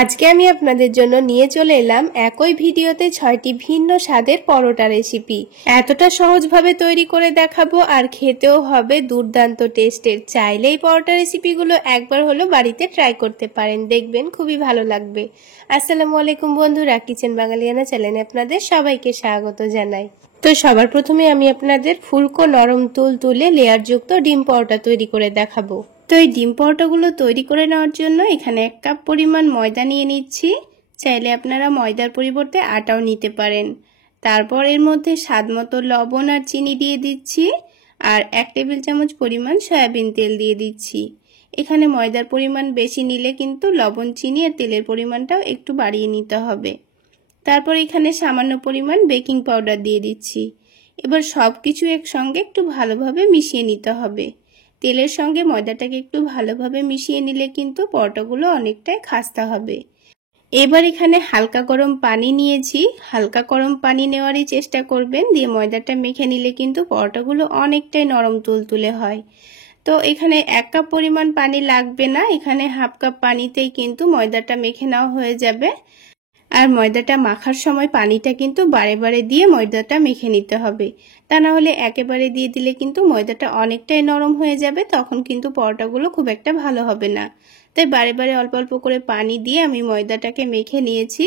আজকে আমি আপনাদের জন্য নিয়ে চলে এলাম একই ভিডিওতে 6টি ভিন্ন স্বাদের পরোটা রেসিপি। এতটা সহজভাবে তৈরি করে দেখাবো আর খেতেও হবে দুর্দান্ত টেস্টের। চাইলে এই পরোটা রেসিপিগুলো একবার হলো বাড়িতে ট্রাই করতে পারেন, দেখবেন খুবই ভালো লাগবে। আসসালামু আলাইকুম বন্ধুরা, কিচেন বাঙালিয়ানা চ্যানেলে আপনাদের সবাইকে স্বাগত জানাই। তো সবার প্রথমে আমি আপনাদের ফুলকো নরম তুলে লেয়ারযুক্ত ডিম পরোটা তৈরি করে দেখাবো। তো এই ডিম পরোটাগুলো তৈরি করে নেওয়ার জন্য এখানে 1 কাপ পরিমাণ ময়দা নিয়ে নিচ্ছি। চাইলে আপনারা ময়দার পরিবর্তে আটাও নিতে পারেন। তারপর এর মধ্যে স্বাদমতো লবণ আর চিনি দিয়ে দিচ্ছি আর 1 টেবিল চামচ পরিমাণ সয়াবিন তেল দিয়ে দিচ্ছি। এখানে ময়দার পরিমাণ বেশি নিলে কিন্তু লবণ, চিনি আর তেলের পরিমাণটাও একটু বাড়িয়ে নিতে হবে। তারপর এখানে সামান্য পরিমাণ বেকিং পাউডার দিয়ে দিচ্ছি। এবার সবকিছু একসঙ্গে একটু ভালোভাবে মিশিয়ে নিতে হবে। তেলের সঙ্গে ময়দাটাকে একটু ভালোভাবে মিশিয়ে নিলে কিন্তু পরোটাগুলো অনেকটাই খাস্তা হবে। এবার এখানে হালকা গরম পানি নিয়েছি। হালকা গরম পানি নেওয়ারই চেষ্টা করবেন, দিয়ে ময়দাটা মেখে নিলে কিন্তু পরোটাগুলো অনেকটাই নরম তুলতুলে হয়। তো এখানে 1 কাপ পরিমাণ পানি লাগবে না, এখানে হাফ কাপ পানিতেই কিন্তু ময়দাটা মেখে নেওয়া হয়ে যাবে। আর ময়দাটা মাখার সময় পানিটা কিন্তু বারে বারে দিয়ে ময়দাটা মেখে নিতে হবে, তা না হলে একেবারে দিয়ে দিলে কিন্তু ময়দাটা অনেকটাই নরম হয়ে যাবে, তখন কিন্তু পরোটাগুলো খুব একটা ভালো হবে না। তাই বারে বারে অল্প অল্প করে পানি দিয়ে আমি ময়দাটাকে মেখে নিয়েছি।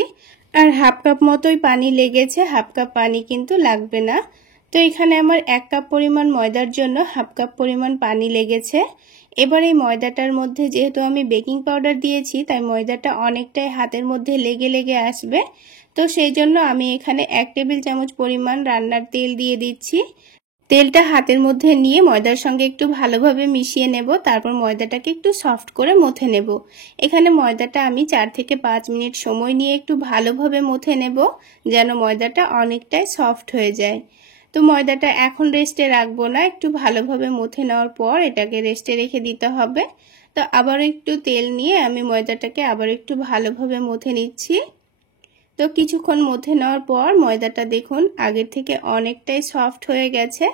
আর হাফ কাপ মতোই পানি লেগেছে, হাফ কাপ পানি কিন্তু লাগবে না। তো এখানে আমার 1 কাপ পরিমাণ ময়দার জন্য হাফ কাপ পরিমাণ পানি লেগেছে। এবার এই ময়দাটার মধ্যে যেহেতু আমি বেকিং পাউডার দিয়েছি, তাই ময়দাটা অনেকটাই হাতের মধ্যে লেগে আসবে। তো সেই জন্য আমি এখানে 1 টেবিল চামচ পরিমাণ রান্নার তেল দিয়ে দিচ্ছি। তেলটা হাতের মধ্যে নিয়ে ময়দার সঙ্গে একটু ভালোভাবে মিশিয়ে নেব, তারপর ময়দাটাকে একটু সফট করে মথে নেব। এখানে ময়দাটা আমি 4 থেকে 5 মিনিট সময় নিয়ে একটু ভালোভাবে মথে নেব, যেন ময়দাটা অনেকটাই সফট হয়ে যায়। তো ময়দাটা এখন রেস্টে রাখবো না, একটু ভালোভাবে মথে নেওয়ার পর এটাকে রেস্টে রেখে দিতে হবে। তো আবার একটু তেল নিয়ে আমি ময়দাটাকে আবার একটু ভালোভাবে মথে নিচ্ছি। তো কিছুক্ষণ মথে নেওয়ার পর ময়দাটা দেখুন আগের থেকে অনেকটাই সফট হয়ে গেছে।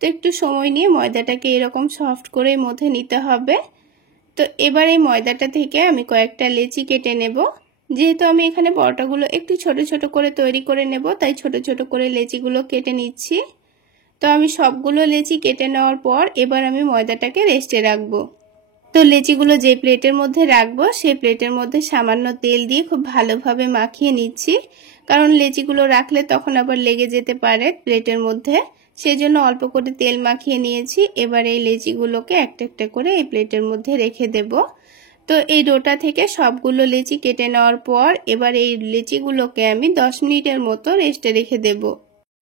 তো একটু সময় নিয়ে ময়দাটাকে এরকম সফট করে মথে নিতে হবে। তো এবার এই ময়দাটা থেকে আমি কয়েকটা লেচি কেটে নেব। যেহেতু আমি এখানে পরোটাগুলো একটু ছোট ছোট করে তৈরি করে নেব, তাই ছোট ছোট করে লেচিগুলো কেটে নিচ্ছি। তো আমি সবগুলো লেচি কেটে নেওয়ার পর এবার আমি ময়দাটাকে রেস্টে রাখবো। তো লেচিগুলো যে প্লেটের মধ্যে রাখবো সেই প্লেটের মধ্যে সামান্য তেল দিয়ে খুব ভালোভাবে মাখিয়ে নিচ্ছি, কারণ লেচিগুলো রাখলে তখন আবার লেগে যেতে পারে প্লেটের মধ্যে, সেজন্য অল্প করে তেল মাখিয়ে নিয়েছি। এবার এই লেচিগুলোকে একটা একটা করে এই প্লেটের মধ্যে রেখে দেব। তো এই ডোটা থেকে সবগুলো লেচি কেটে নেওয়ার পর এবার এই লেচিগুলোকে আমি 10 মিনিটের মতো রেস্টে রেখে দেব।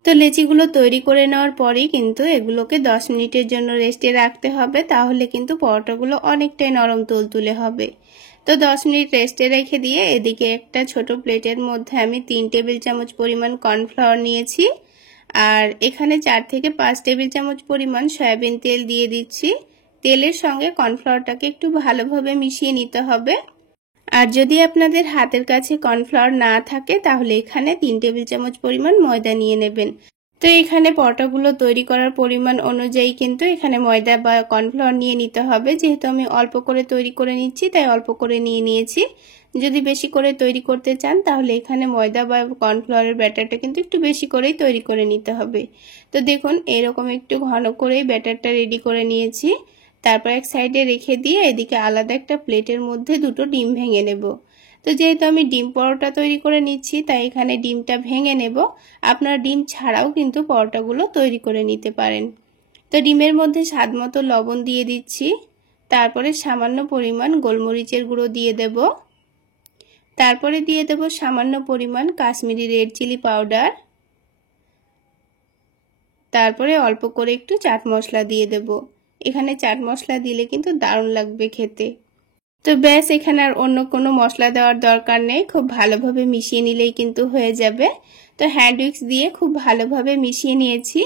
তো লেচিগুলো তৈরি করে নেওয়ার পরেই কিন্তু এগুলোকে 10 মিনিটের জন্য রেস্টে রাখতে হবে, তাহলে কিন্তু পরোটাগুলো অনেকটাই নরম তুলতুলে হবে। তো 10 মিনিট রেস্টে রেখে দিয়ে এদিকে একটা ছোট প্লেটের মধ্যে আমি 3 টেবিল চামচ পরিমাণ কর্নফ্লাওয়ার নিয়েছি আর এখানে 4 থেকে 5 টেবিল চামচ পরিমাণ সয়াবিন তেল দিয়ে দিচ্ছি। তেলের সঙ্গে কর্নফ্লাওয়ারটাকে একটু ভালোভাবে মিশিয়ে নিতে হবে। আর যদি আপনাদের হাতের কাছে কর্নফ্লাওয়ার না থাকে তাহলে এখানে 3 টেবিল চামচ পরিমাণ ময়দা নিয়ে নেবেন। তো এখানে পরোটাগুলো তৈরি করার পরিমাণ অনুযায়ী কিন্তু এখানে ময়দা বা কর্নফ্লাওয়ার নিয়ে নিতে হবে। যেহেতু আমি অল্প করে তৈরি করে নিচ্ছি তাই অল্প করে নিয়ে নিয়েছি। যদি বেশি করে তৈরি করতে চান তাহলে এখানে ময়দা বা কর্নফ্লাওয়ারের ব্যাটারটা কিন্তু একটু বেশি করেই তৈরি করে নিতে হবে। তো দেখুন এরকম একটু ঘন করেই ব্যাটারটা রেডি করে নিয়েছি। তারপর এক সাইডে রেখে দিয়ে এদিকে আলাদা একটা প্লেটের মধ্যে 2টো ডিম ভেঙে নেব। তো যেহেতু আমি ডিম পরোটা তৈরি করে নিচ্ছি তাই এখানে ডিমটা ভেঙে নেব। আপনারা ডিম ছাড়াও কিন্তু পরোটাগুলো তৈরি করে নিতে পারেন। তো ডিমের মধ্যে স্বাদমতো লবণ দিয়ে দিচ্ছি, তারপরে সামান্য পরিমাণ গোলমরিচের গুঁড়ো দিয়ে দেব, তারপরে দিয়ে দেব সামান্য পরিমাণ কাশ্মীরি রেড চিলি পাউডার, তারপরে অল্প করে একটু চাট মশলা দিয়ে দেব। এখানে চাট মশলা দিলে কিন্তু দারুণ লাগবে খেতে। তো ব্যাস, এখানে আর অন্য কোনো মশলা দেওয়ার দরকার নেই, খুব ভালোভাবে মিশিয়ে নিলেই কিন্তু হয়ে যাবে। তো হ্যান্ড উইক্স দিয়ে খুব ভালোভাবে মিশিয়ে নিয়েছি।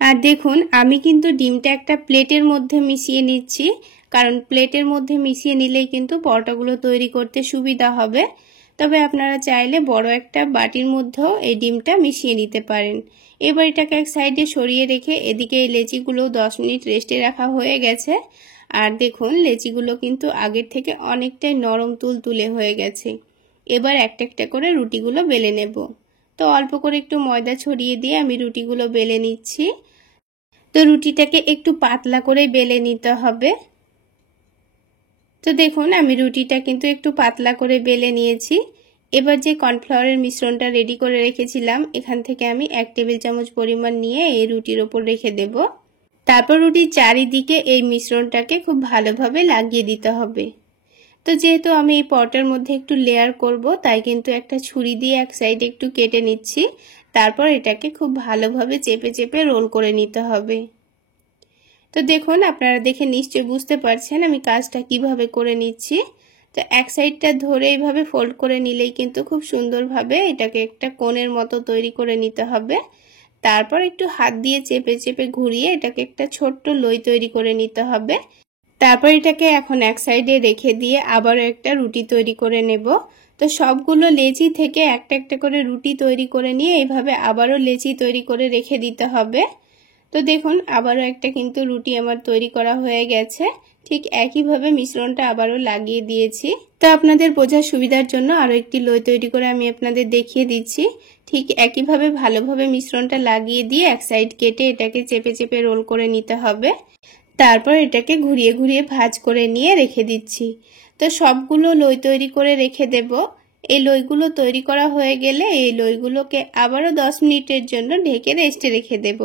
আর দেখুন আমি কিন্তু ডিমটা একটা প্লেটের মধ্যে মিশিয়ে নিচ্ছি, কারণ প্লেটের মধ্যে মিশিয়ে নিলেই কিন্তু পরোটাগুলো তৈরি করতে সুবিধা হবে। তবে আপনারা চাইলে বড় একটা বাটির মধ্যেও এই ডিমটা মিশিয়ে নিতে পারেন। এবার এটাকে এক সাইডে সরিয়ে রেখে এদিকে এই লেচিগুলো 10 মিনিট রেস্টে রাখা হয়ে গেছে। আর দেখুন লেচিগুলো কিন্তু আগের থেকে অনেকটাই নরম তুলতুলে হয়ে গেছে। এবার একটা একটা করে রুটিগুলো বেলে নেব। তো অল্প করে একটু ময়দা ছড়িয়ে দিয়ে আমি রুটিগুলো বেলে নিচ্ছি। তো রুটিটাকে একটু পাতলা করে বেলে নিতে হবে। তো দেখুন আমি রুটিটা কিন্তু একটু পাতলা করে বেলে নিয়েছি। এবার যে কর্নফ্লাওয়ারের মিশ্রণটা রেডি করে রেখেছিলাম, এখান থেকে আমি 1 টেবিল চামচ পরিমাণ নিয়ে এই রুটির ওপর রেখে দেব। তারপর রুটির চারিদিকে এই মিশ্রণটাকে খুব ভালোভাবে লাগিয়ে দিতে হবে। তো যেহেতু আমি এই পটের মধ্যে একটু লেয়ার করব, তাই কিন্তু একটা ছুরি দিয়ে এক সাইডে একটু কেটে নিচ্ছি। তারপর এটাকে খুব ভালোভাবে চেপে চেপে রোল করে নিতে হবে। তো দেখুন আপনারা দেখে নিশ্চয়ই বুঝতে পারছেন আমি কাজটা কিভাবে করে নিচ্ছি। তো এক সাইডটা ধরে এইভাবে ফোল্ড করে নিলেই কিন্তু খুব সুন্দরভাবে এটাকে একটা কোণের মতো তৈরি করে নিতে হবে। তারপর একটু হাত দিয়ে চেপে চেপে ঘুরিয়ে এটাকে একটা ছোট্ট লই তৈরি করে নিতে হবে। তারপর এটাকে এখন এক সাইডে রেখে দিয়ে আবারও একটা রুটি তৈরি করে নেব। তো সবগুলো লেচি থেকে একটা একটা করে রুটি তৈরি করে নিয়ে এইভাবে আবারও লেচি তৈরি করে রেখে দিতে হবে। তো দেখুন আবারও একটা কিন্তু রুটি আমার তৈরি করা হয়ে গেছে। ঠিক একইভাবে মিশ্রণটা আবারও লাগিয়ে দিয়েছি। তো আপনাদের বোঝার সুবিধার জন্য আরও একটি লই তৈরি করে আমি আপনাদের দেখিয়ে দিচ্ছি। ঠিক একইভাবে ভালোভাবে মিশ্রণটা লাগিয়ে দিয়ে এক সাইড কেটে এটাকে চেপে চেপে রোল করে নিতে হবে। তারপর এটাকে ঘুরিয়ে ঘুরিয়ে ভাঁজ করে নিয়ে রেখে দিচ্ছি। তো সবগুলো লই তৈরি করে রেখে দেব। এই লইগুলো তৈরি করা হয়ে গেলে এই লইগুলোকে আবারও 10 মিনিটের জন্য ঢেকে রেস্টে রেখে দেব।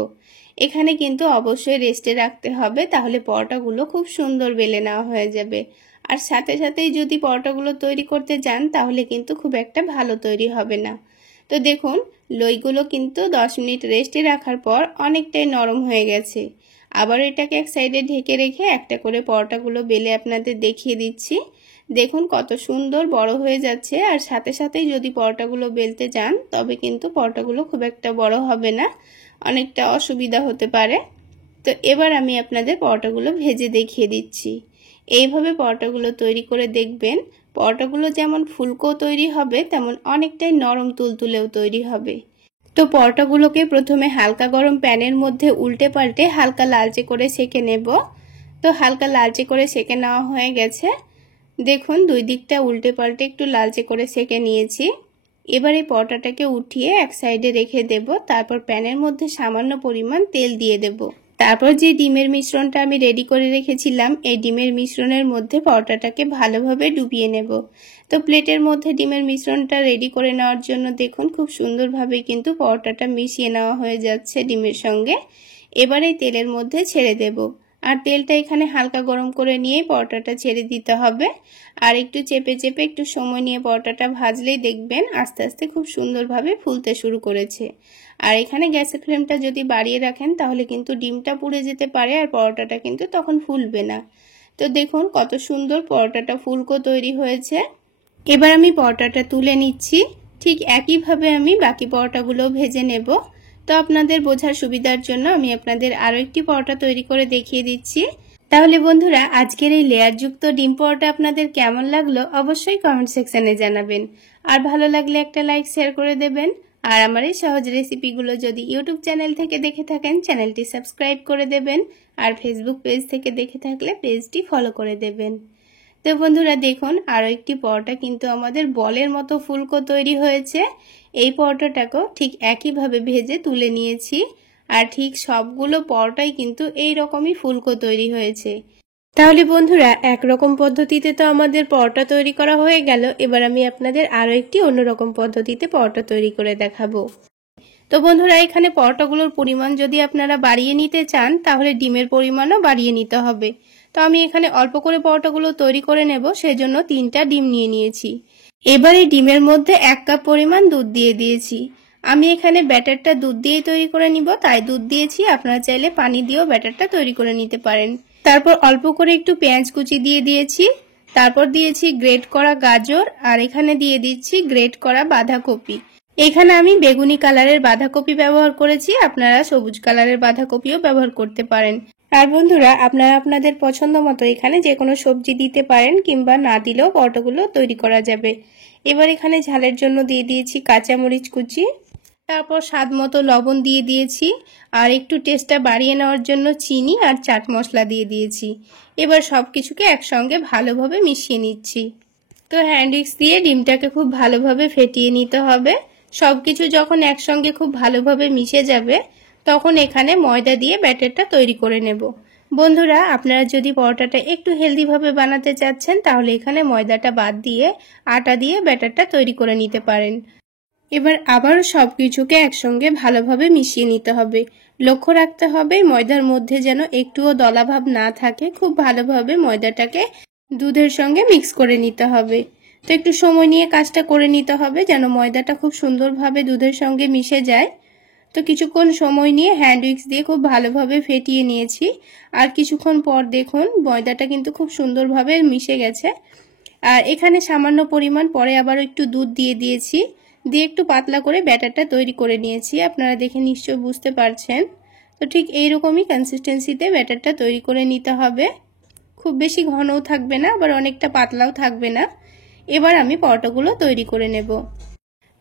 এখানে কিন্তু অবশ্যই রেস্টে রাখতে হবে, তাহলে পরোটাগুলো খুব সুন্দর বেলে নেওয়া হয়ে যাবে। আর সাথে সাথেই যদি পরোটাগুলো তৈরি করতে যান তাহলে কিন্তু খুব একটা ভালো তৈরি হবে না। তো দেখুন লইগুলো কিন্তু 10 মিনিট রেস্টে রাখার পর অনেকটাই নরম হয়ে গেছে। আবার এটাকে এক সাইডে ঢেকে রেখে একটা করে পরোটাগুলো বেলে আপনাদের দেখিয়ে দিচ্ছি। দেখুন কত সুন্দর বড় হয়ে যাচ্ছে। আর সাথে সাথেই যদি পরোটাগুলো বেলতে যান তবে কিন্তু পরোটাগুলো খুব একটা বড় হবে না, অনেকটা অসুবিধা হতে পারে। তো এবার আমি আপনাদের পরোটাগুলো ভেজে দেখিয়ে দিচ্ছি। এইভাবে পরোটাগুলো তৈরি করে দেখবেন, পরোটাগুলো যেমন ফুলকো তৈরি হবে তেমন অনেকটাই নরম তুলতুলেও তৈরি হবে। তো পরোটাগুলোকে প্রথমে হালকা গরম প্যানের মধ্যে উল্টে পাল্টে হালকা লালচে করে সেঁকে নেব। তো হালকা লালচে করে সেঁকে নেওয়া হয়ে গেছে। দেখুন দুই দিকটা উল্টে পাল্টে একটু লালচে করে সেঁকে নিয়েছি। এবার এই পরোটাটাকে উঠিয়ে এক সাইডে রেখে দেব। তারপর প্যানের মধ্যে সামান্য পরিমাণ তেল দিয়ে দেব। তারপর যে ডিমের মিশ্রণটা আমি রেডি করে রেখেছিলাম, এই ডিমের মিশ্রণের মধ্যে পরোটাটাকে ভালোভাবে ডুবিয়ে নেব। তো প্লেটের মধ্যে ডিমের মিশ্রণটা রেডি করে নেওয়ার জন্য দেখুন খুব সুন্দরভাবে কিন্তু পরোটাটা মিশিয়ে নেওয়া হয়ে যাচ্ছে ডিমের সঙ্গে। এবার এই তেলের মধ্যে ছেড়ে দেব। আর তেলটা এখানে হালকা গরম করে নিয়ে পরোটাটা ছেড়ে দিতে হবে। আর একটু চেপে চেপে একটু সময় নিয়ে পরোটাটা ভাজলেই দেখবেন আস্তে আস্তে খুব সুন্দরভাবে ফুলতে শুরু করেছে। আর এখানে গ্যাসের ফ্লেমটা যদি বাড়িয়ে রাখেন তাহলে কিন্তু ডিমটা পুড়ে যেতে পারে আর পরোটাটা কিন্তু তখন ফুলবে না। তো দেখুন কত সুন্দর পরোটাটা ফুলকো তৈরি হয়েছে। এবার আমি পরোটাটা তুলে নিচ্ছি। ঠিক একইভাবে আমি বাকি পরোটাগুলো ভেজে নেব। তো আপনাদের বোঝার সুবিধার জন্য আমি আপনাদের আরও একটি পরোটা তৈরি করে দেখিয়ে দিচ্ছি। তাহলে বন্ধুরা আজকের এই লেয়ারযুক্ত ডিম পরোটা আপনাদের কেমন লাগলো অবশ্যই কমেন্ট সেকশনে জানাবেন। আর ভালো লাগলে একটা লাইক শেয়ার করে দেবেন। আর আমার এই সহজ রেসিপিগুলো যদি ইউটিউব চ্যানেল থেকে দেখে থাকেন চ্যানেলটি সাবস্ক্রাইব করে দেবেন। আর ফেসবুক পেজ থেকে দেখে থাকলে পেজটি ফলো করে দেবেন। তো বন্ধুরা দেখুন আরও একটি পরোটা কিন্তু আমাদের বলের মতো ফুলকো তৈরি হয়েছে। এই পরোটাটাকেও ঠিক একইভাবে ভেজে তুলে নিয়েছি। আর ঠিক সবগুলো পরোটাই কিন্তু এই রকমই ফুলকো তৈরি হয়েছে। তাহলে বন্ধুরা একরকম পদ্ধতিতে তো আমাদের পরোটা তৈরি করা হয়ে গেল। এবার আমি আপনাদের আরও একটি অন্যরকম পদ্ধতিতে পরোটা তৈরি করে দেখাবো। তো বন্ধুরা এখানে পরোটাগুলোর পরিমাণ যদি আপনারা বাড়িয়ে নিতে চান তাহলে ডিমের পরিমাণও বাড়িয়ে নিতে হবে। তো আমি এখানে অল্প করে পরোটাগুলো তৈরি করে নেব, সেজন্য 3টা ডিম নিয়ে নিয়েছি। এবার এই ডিমের মধ্যে 1 কাপ পরিমাণ দুধ দিয়ে দিয়েছি। আমি এখানে ব্যাটারটা দুধ দিয়ে তৈরি করে নিব, তাই দুধ দিয়েছি। আপনারা চাইলে পানি দিয়েও ব্যাটারটা তৈরি করে নিতে পারেন। তারপর অল্প করে একটু পেঁয়াজ কুচি দিয়ে দিয়েছি। তারপর দিয়েছি গ্রেট করা গাজর, আর এখানে দিয়ে দিচ্ছি গ্রেট করা বাঁধাকপি। এখানে আমি বেগুনি কালারের বাঁধাকপি ব্যবহার করেছি, আপনারা সবুজ কালারের বাঁধাকপিও ব্যবহার করতে পারেন। আর বন্ধুরা আপনারা আপনাদের পছন্দ মতো এখানে যে কোনো সবজি দিতে পারেন, কিংবা না দিলেও পরোটাগুলো তৈরি করা যাবে। এবার এখানে ঝালের জন্য দিয়ে দিয়েছি কাঁচামরিচ কুচি। তারপর স্বাদ মতো লবণ দিয়ে দিয়েছি। আর একটু টেস্টটা বাড়িয়ে নেওয়ার জন্য চিনি আর চাট মশলা দিয়ে দিয়েছি। এবার সব কিছুকে একসঙ্গে ভালোভাবে মিশিয়ে নিচ্ছি। তো হ্যান্ড উইক্স দিয়ে ডিমটাকে খুব ভালোভাবে ফেটিয়ে নিতে হবে। সবকিছু যখন একসঙ্গে খুব ভালোভাবে মিশে যাবে তখন এখানে ময়দা দিয়ে ব্যাটারটা তৈরি করে নেব। বন্ধুরা, আপনারা যদি পরোটাটা একটু হেলদিভাবে বানাতে চাচ্ছেন তাহলে এখানে ময়দাটা বাদ দিয়ে আটা দিয়ে ব্যাটারটা তৈরি করে নিতে পারেন। এবার আবারও সব কিছুকে একসঙ্গে ভালোভাবে মিশিয়ে নিতে হবে। লক্ষ্য রাখতে হবে ময়দার মধ্যে যেন একটুও দলাভাব না থাকে। খুব ভালোভাবে ময়দাটাকে দুধের সঙ্গে মিক্স করে নিতে হবে। তো একটু সময় নিয়ে কাজটা করে নিতে হবে যেন ময়দাটা খুব সুন্দরভাবে দুধের সঙ্গে মিশে যায়। তো কিছুক্ষণ সময় নিয়ে হ্যান্ড উইক্স দিয়ে খুব ভালোভাবে ফেটিয়ে নিয়েছি। আর কিছুক্ষণ পর দেখুন ময়দাটা কিন্তু খুব সুন্দরভাবে মিশে গেছে। আর এখানে সামান্য পরিমাণ পরে আবার একটু দুধ দিয়ে দিয়েছি, দিয়ে একটু পাতলা করে ব্যাটারটা তৈরি করে নিয়েছি। আপনারা দেখে নিশ্চয়ই বুঝতে পারছেন। তো ঠিক এইরকমই কনসিস্টেন্সিতে ব্যাটারটা তৈরি করে নিতে হবে। খুব বেশি ঘনও থাকবে না, আবার অনেকটা পাতলাও থাকবে না। এবার আমি পরোটাগুলো তৈরি করে নেব।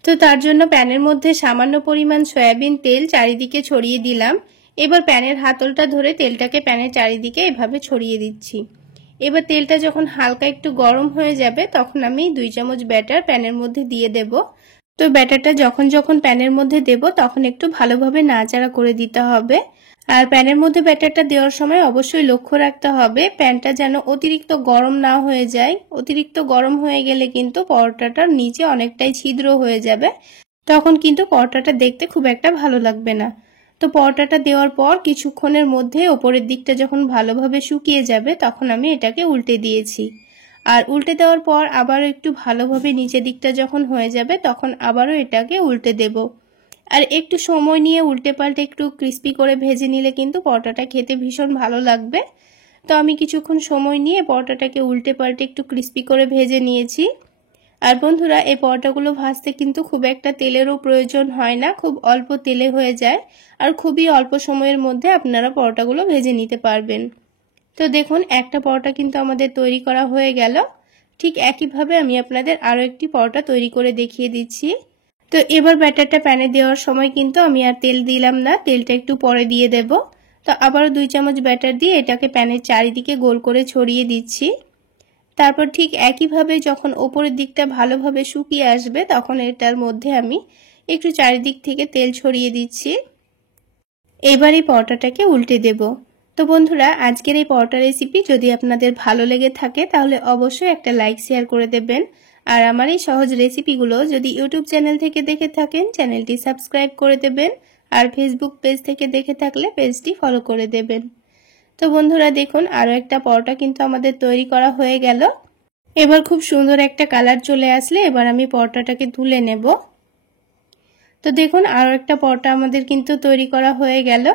তো তার জন্য প্যানের মধ্যে সামান্য পরিমাণ সয়াবিন তেল চারিদিকে ছড়িয়ে দিলাম। এবার প্যানের হাতলটা ধরে তেলটাকে প্যানের চারিদিকে এভাবে ছড়িয়ে দিচ্ছি। এবার তেলটা যখন হালকা একটু গরম হয়ে যাবে তখন আমি 2 চামচ ব্যাটার প্যানের মধ্যে দিয়ে দেব। তো ব্যাটারটা যখন প্যানের মধ্যে দেব তখন একটু ভালোভাবে নাড়াচাড়া করে দিতে হবে। আর প্যানের মধ্যে ব্যাটারটা দেওয়ার সময় অবশ্যই লক্ষ্য রাখতে হবে প্যানটা যেন অতিরিক্ত গরম না হয়ে যায়। অতিরিক্ত গরম হয়ে গেলে কিন্তু পরোটাটার নিচে অনেকটাই ছিদ্র হয়ে যাবে, তখন কিন্তু পরোটাটা দেখতে খুব একটা ভালো লাগবে না। তো পরোটাটা দেওয়ার পর কিছুক্ষণের মধ্যে ওপরের দিকটা যখন ভালোভাবে শুকিয়ে যাবে তখন আমি এটাকে উল্টে দিয়েছি। আর উল্টে দেওয়ার পর আবারও একটু ভালোভাবে নিচের দিকটা যখন হয়ে যাবে তখন আবারও এটাকে উল্টে দেব। আর একটু সময় নিয়ে উল্টে পাল্টে একটু ক্রিস্পি করে ভেজে নিলে কিন্তু পরোটাটা খেতে ভীষণ ভালো লাগবে। তো আমি কিছুক্ষণ সময় নিয়ে পরোটাটাকে উল্টে পাল্টে একটু ক্রিস্পি করে ভেজে নিয়েছি। আর বন্ধুরা, এই পরোটাগুলো ভাজতে কিন্তু খুব একটা তেলেরও প্রয়োজন হয় না, খুব অল্প তেলে হয়ে যায়। আর খুবই অল্প সময়ের মধ্যে আপনারা পরোটাগুলো ভেজে নিতে পারবেন। তো দেখুন একটা পরোটা কিন্তু আমাদের তৈরি করা হয়ে গেল। ঠিক একইভাবে আমি আপনাদের আরও একটি পরোটা তৈরি করে দেখিয়ে দিচ্ছি। তো এবার ব্যাটারটা প্যানে দেওয়ার সময় কিন্তু আমি আর তেল দিলাম না, তেলটা একটু পরে দিয়ে দেব। তো আবারও 2 চামচ ব্যাটার দিয়ে এটাকে প্যানের চারিদিকে গোল করে ছড়িয়ে দিচ্ছি। তারপর ঠিক একইভাবে যখন ওপরের দিকটা ভালোভাবে শুকিয়ে আসবে তখন এটার মধ্যে আমি একটু চারিদিক থেকে তেল ছড়িয়ে দিচ্ছি। এবার এই পরোটাটাকে উল্টে দেব। তো বন্ধুরা, আজকের এই পরোটা রেসিপি যদি আপনাদের ভালো লেগে থাকে তাহলে অবশ্যই একটা লাইক শেয়ার করে দেবেন। আর আমার এই সহজ রেসিপিগুলো যদি ইউটিউব চ্যানেল থেকে দেখে থাকেন চ্যানেলটি সাবস্ক্রাইব করে দেবেন। আর ফেসবুক পেজ থেকে দেখে থাকলে পেজটি ফলো করে দেবেন। তো বন্ধুরা দেখুন আরও একটা পরোটা কিন্তু আমাদের তৈরি করা হয়ে গেল। এবার খুব সুন্দর একটা কালার চলে আসলে এবার আমি পরোটাটাকে তুলে নেব। তো দেখুন আরও একটা পরোটা আমাদের কিন্তু তৈরি করা হয়ে গেল।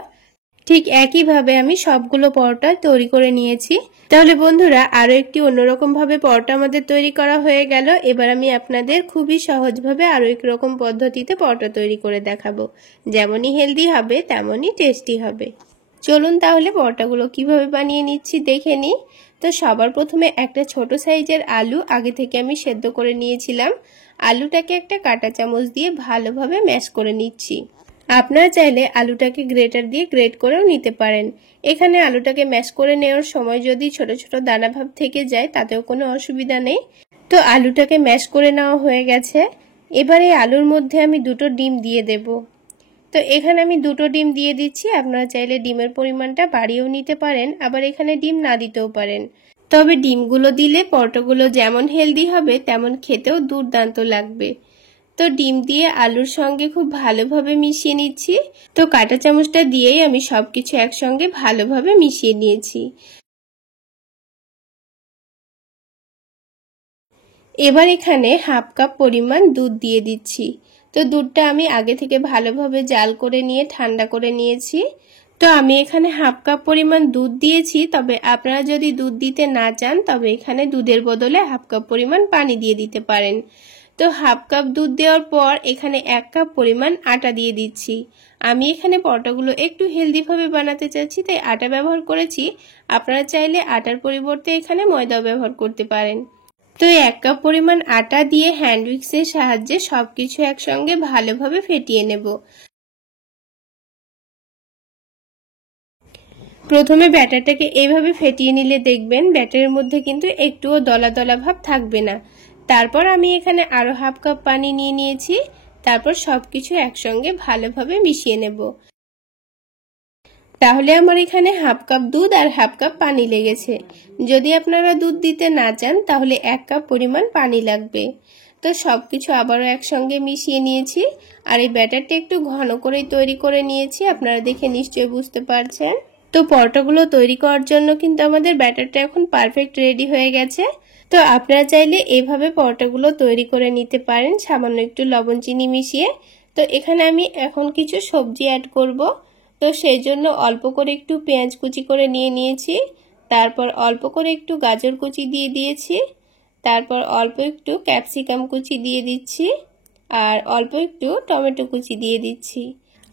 ঠিক একইভাবে আমি সবগুলো পরোটা তৈরি করে নিয়েছি। তাহলে বন্ধুরা আরও একটি অন্যরকম ভাবে পরোটা আমাদের তৈরি করা হয়ে গেল। এবার আমি আপনাদের খুবই সহজভাবে আরও এক রকম পদ্ধতিতে পরোটা তৈরি করে দেখাবো। যেমনই হেলদি হবে তেমনই টেস্টি হবে। চলুন তাহলে পরোটাগুলো কিভাবে বানিয়ে নিচ্ছি দেখে নিই। তো সবার প্রথমে একটা ছোট সাইজের আলু আগে থেকে আমি সেদ্ধ করে নিয়েছিলাম। আলুটাকে একটা কাঁটা চামচ দিয়ে ভালোভাবে ম্যাশ করে নিচ্ছি। আপনারা চাইলে আলুটাকে গ্রেটার দিয়ে গ্রেট করেও নিতে পারেন। এখানে আলুটাকে ম্যাশ করে নেওয়ার সময় যদি ছোট ছোট দানা ভাব থেকে যায় তাতেও কোনো অসুবিধা নেই। তো আলুটাকে ম্যাশ করে নেওয়া হয়ে গেছে। এবারে আলুর মধ্যে আমি 2টো ডিম দিয়ে দেব। তো এখানে আমি 2টো ডিম দিয়ে দিচ্ছি। আপনারা চাইলে ডিমের পরিমাণটা বাড়িয়েও নিতে পারেন, আবার এখানে ডিম না দিতেও পারেন। তবে ডিমগুলো দিলে পরোটাগুলো যেমন হেলদি হবে তেমন খেতেও দুর্দান্ত লাগবে। তো ডিম দিয়ে আলুর সঙ্গে খুব ভালোভাবে মিশিয়ে নিচ্ছি। তো কাঁটা চামচটা দিয়েই আমি সবকিছু একসঙ্গে ভালোভাবে মিশিয়ে নিয়েছি। এবার এখানে হাফ কাপ পরিমাণ দুধ দিয়ে দিচ্ছি। তো দুধটা আমি আগে থেকে ভালোভাবে জাল করে নিয়ে ঠান্ডা করে নিয়েছি। তো আমি এখানে হাফ কাপ পরিমাণ দুধ দিয়েছি, তবে আপনারা যদি দুধ দিতে না চান তবে এখানে দুধের বদলে হাফ কাপ পরিমাণ পানি দিয়ে দিতে পারেন। তো হাফ কাপ দুধ দেওয়ার পর এখানে 1 কাপ পরিমাণ আটা দিয়ে দিচ্ছি। আমি এখানে পরোটাগুলো একটু হেলদিভাবে বানাতে চাচ্ছি তাই আটা ব্যবহার করেছি। আপনারা চাইলে আটার পরিবর্তে এখানে ময়দাও ব্যবহার করতে পারেন। তো 1 কাপ পরিমাণ আটা দিয়ে হ্যান্ড উইক্সের সাহায্যে সবকিছু একসঙ্গে ভালোভাবে ফেটিয়ে নেব। প্রথমে ব্যাটারটাকে এইভাবে ফেটিয়ে নিলে দেখবেন ব্যাটারের মধ্যে কিন্তু একটুও দলা দলা ভাব থাকবে না। তারপর আমি এখানে আরো হাফ কাপ পানি নিয়ে নিয়েছি। তারপর সবকিছু একসঙ্গে ভালোভাবে মিশিয়ে নেব। তাহলে আমার এখানে হাফ কাপ দুধ আর হাফ কাপ পানি লেগেছে। যদি আপনারা দুধ দিতে না চান তাহলে 1 কাপ পরিমাণ পানি লাগবে। তো সবকিছু আবারও একসঙ্গে মিশিয়ে নিয়েছি। আর এই ব্যাটারটা একটু ঘন করেই তৈরি করে নিয়েছি, আপনারা দেখে নিশ্চয়ই বুঝতে পারছেন। তো পরোটাগুলো তৈরি করার জন্য কিন্তু আমাদের ব্যাটারটা এখন পারফেক্ট রেডি হয়ে গেছে। তো আপনারা চাইলে এইভাবে পরোটাগুলো তৈরি করে নিতে পারেন, সামান্য একটু লবণ চিনি মিশিয়ে। তো এখানে আমি এখন কিছু সবজি অ্যাড করব। তো সেই জন্য অল্প করে একটু পেঁয়াজ কুচি করে নিয়ে নিয়েছি। তারপর অল্প করে একটু গাজর কুচি দিয়ে দিয়েছি। তারপর অল্প একটু ক্যাপসিকাম কুচি দিয়ে দিচ্ছি। আর অল্প একটু টমেটো কুচি দিয়ে দিচ্ছি।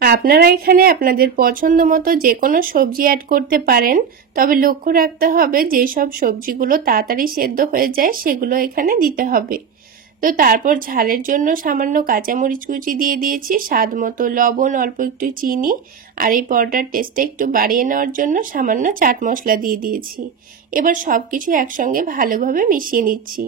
আপনারা এখানে আপনাদের পছন্দ মতো যে কোনো সবজি অ্যাড করতে পারেন, তবে লক্ষ্য রাখতে হবে যে সব সবজিগুলো তাড়াতাড়ি সেদ্ধ হয়ে যায় সেগুলো এখানে দিতে হবে। তো তারপর ঝালের জন্য সামান্য কাঁচামরিচ কুচি দিয়ে দিয়েছি, স্বাদ মতো লবণ, অল্প একটু চিনি, আর এই পরোটার টেস্টটা একটু বাড়িয়ে নেওয়ার জন্য সামান্য চাট মশলা দিয়ে দিয়েছি। এবার সবকিছু একসঙ্গে ভালোভাবে মিশিয়ে নিচ্ছি।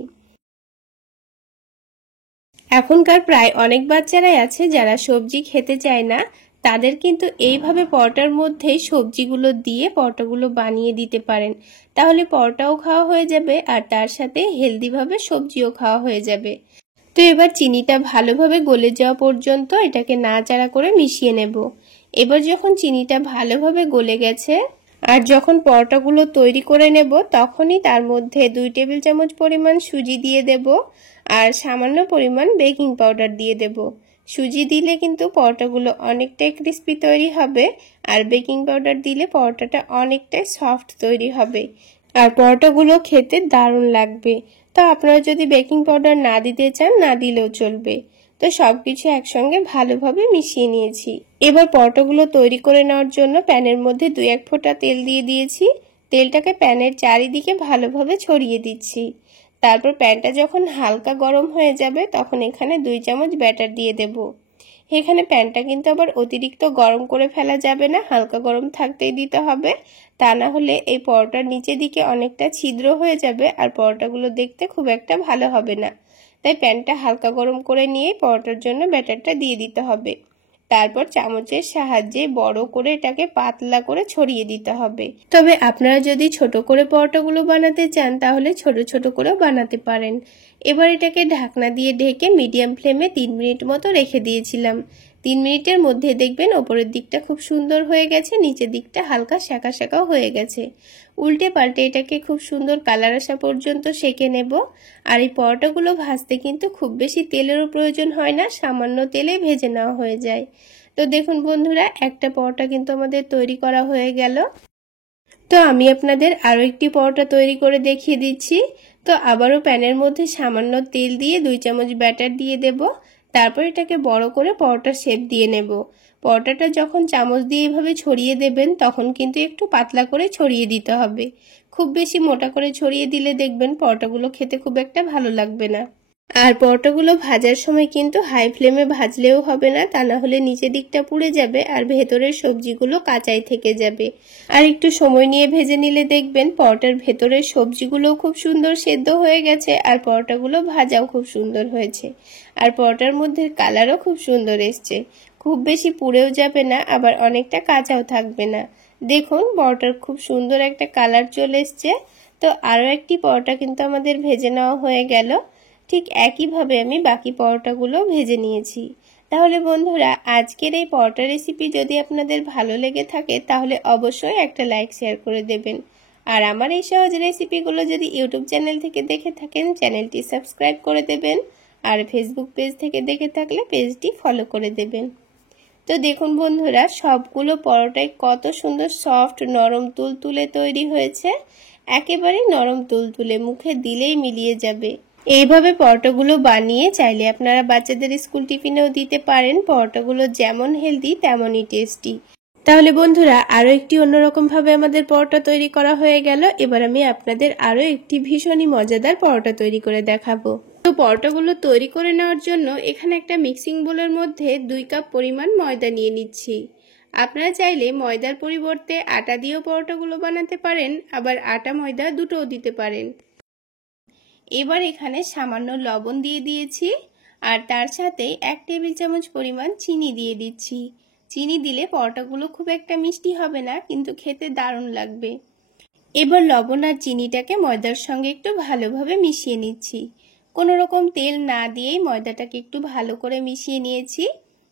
এখনকার প্রায় অনেক বাচ্চারাই আছে যারা সবজি খেতে চায় না, তাদের কিন্তু এইভাবে পরোটার মধ্যেই সবজিগুলো দিয়ে পরোটাগুলো বানিয়ে দিতে পারেন। তাহলে পরোটাও খাওয়া হয়ে যাবে আর তার সাথে হেলদিভাবে সবজিও খাওয়া হয়ে যাবে। তো এবার চিনিটা ভালোভাবে গলে যাওয়া পর্যন্ত এটাকে নাড়াচাড়া করে মিশিয়ে নেব। এবার যখন চিনিটা ভালোভাবে গলে গেছে আর যখন পরোটাগুলো তৈরি করে নেব, তখনই তার মধ্যে 2 টেবিল চামচ পরিমাণ সুজি দিয়ে দেব আর সামান্য পরিমাণ বেকিং পাউডার দিয়ে দেব। সুজি দিলে কিন্তু পরোটাগুলো অনেকটাই ক্রিস্পি তৈরি হবে, আর বেকিং পাউডার দিলে পরোটাটা অনেকটাই সফট তৈরি হবে আর পরোটাগুলো খেতে দারুণ লাগবে। তো আপনারা যদি বেকিং পাউডার না দিতে চান, না দিলেও চলবে। তো সবকিছু একসঙ্গে ভালোভাবে মিশিয়ে নিয়েছি। এবার পরোটাগুলো তৈরি করে নেওয়ার জন্য প্যানের মধ্যে 2-1 ফোঁটা তেল দিয়ে দিয়েছি। তেলটাকে প্যানের চারিদিকে ভালোভাবে ছড়িয়ে দিচ্ছি। তারপর প্যানটা যখন হালকা গরম হয়ে যাবে তখন এখানে 2 চামচ ব্যাটার দিয়ে দেব। এখানে প্যানটা কিন্তু আবার অতিরিক্ত গরম করে ফেলা যাবে না, হালকা গরম থাকতেই দিতে হবে। তা না হলে এই পরোটার নিচের দিকে অনেকটা ছিদ্র হয়ে যাবে আর পরোটাগুলো দেখতে খুব একটা ভালো হবে না। তাই প্যানটা হালকা গরম করে নিয়ে পরোটার জন্য ব্যাটারটা দিয়ে দিতে হবে। তারপর চামচের সাহায্যে বড় করে এটাকে পাতলা করে ছড়িয়ে দিতে হবে। তবে আপনারা যদি ছোট করে পরোটাগুলো বানাতে চান তাহলে ছোট ছোট করেও বানাতে পারেন। এবার এটাকে ঢাকনা দিয়ে ঢেকে মিডিয়াম ফ্লেমে 3 মিনিট মতো রেখে দিয়েছিলাম। 3 মিনিটের মধ্যে দেখবেন ওপরের দিকটা খুব সুন্দর হয়ে গেছে, নিচের দিকটা হালকা শাঁকা শাঁকাও হয়ে গেছে। উল্টে পাল্টে এটাকে খুব সুন্দর কালার আসা পর্যন্ত সেঁকে নেব। আর এই পরোটাগুলো ভাজতে কিন্তু খুব বেশি তেলেরও প্রয়োজন হয় না, সামান্য তেলে ভেজে নেওয়া হয়ে যায়। তো দেখুন বন্ধুরা, একটা পরোটা কিন্তু আমাদের তৈরি করা হয়ে গেল। তো আমি আপনাদের আরও একটি পরোটা তৈরি করে দেখিয়ে দিচ্ছি। তো আবারও প্যানের মধ্যে সামান্য তেল দিয়ে 2 চামচ ব্যাটার দিয়ে দেব। তারপর এটাকে বড় করে পরোটার শেপ দিয়ে নেব। পরোটাটা যখন চামচ দিয়ে এভাবে ছড়িয়ে দেবেন তখন কিন্তু একটু পাতলা করে ছড়িয়ে দিতে হবে। খুব বেশি মোটা করে ছড়িয়ে দিলে দেখবেন পরোটাগুলো খেতে খুব একটা ভালো লাগবে না। আর পরোটাগুলো ভাজার সময় কিন্তু হাই ফ্লেমে ভাজলেও হবে না, তা না হলে নিচের দিকটা পুড়ে যাবে আর ভেতরের সবজিগুলো কাঁচাই থেকে যাবে। আর একটু সময় নিয়ে ভেজে নিলে দেখবেন পরোটার ভেতরের সবজিগুলোও খুব সুন্দর সেদ্ধ হয়ে গেছে আর পরোটাগুলো ভাজাও খুব সুন্দর হয়েছে। আর পরোটার মধ্যে কালারও খুব সুন্দর এসছে, খুব বেশি পুড়েও যাবে না আবার অনেকটা কাঁচাও থাকবে না। দেখুন পরোটার খুব সুন্দর একটা কালার চলে এসছে। তো আরও একটি পরোটা কিন্তু আমাদের ভেজে নেওয়া হয়ে গেল। ঠিক একইভাবে আমি বাকি পরোটাগুলো ভেজে নিয়েছি। তাহলে বন্ধুরা, আজকের এই পরোটা রেসিপি যদি আপনাদের ভালো লেগে থাকে তাহলে অবশ্যই একটা লাইক শেয়ার করে দেবেন। আর আমার এই সহজ রেসিপিগুলো যদি ইউটিউব চ্যানেল থেকে দেখে থাকেন চ্যানেলটি সাবস্ক্রাইব করে দেবেন, আর ফেসবুক পেজ থেকে দেখে থাকলে পেজটি ফলো করে দেবেন। তো দেখুন বন্ধুরা, সবগুলো পরোটাই কত সুন্দর সফট নরম তুলতুলে তৈরি হয়েছে, একেবারে নরম তুলতুলে, মুখে দিলেই মিলিয়ে যাবে। এইভাবে পরোটাগুলো বানিয়ে চাইলে আপনারা বাচ্চাদের স্কুল টিফিনেও দিতে পারেন। পরোটাগুলো যেমন হেলদি তেমনই টেস্টি। তাহলে বন্ধুরা, আরও একটি অন্যরকম ভাবে আমাদের পরোটা তৈরি করা হয়ে গেল। এবার আমি আপনাদের আরও একটি ভীষণই মজাদার পরোটা তৈরি করে দেখাবো। তো পরোটাগুলো তৈরি করে নেওয়ার জন্য এখানে একটা মিক্সিং বোলের মধ্যে 2 কাপ পরিমাণ ময়দা নিয়ে নিচ্ছি। আপনারা চাইলে ময়দার পরিবর্তে আটা দিয়েও পরোটাগুলো বানাতে পারেন, আবার আটা ময়দা দুটোও দিতে পারেন। এবার এখানে সামান্য লবণ দিয়ে দিয়েছি আর তার সাথে 1 টেবিল চামচ পরিমাণ চিনি দিয়ে দিচ্ছি। চিনি দিলে পরোটাগুলো খুব একটা মিষ্টি হবে না, কিন্তু খেতে দারুণ লাগবে। এবার লবণ আর চিনিটাকে ময়দার সঙ্গে একটু ভালোভাবে মিশিয়ে নিচ্ছি। কোনো রকম তেল না দিয়েই ময়দাটাকে একটু ভালো করে মিশিয়ে নিয়েছি।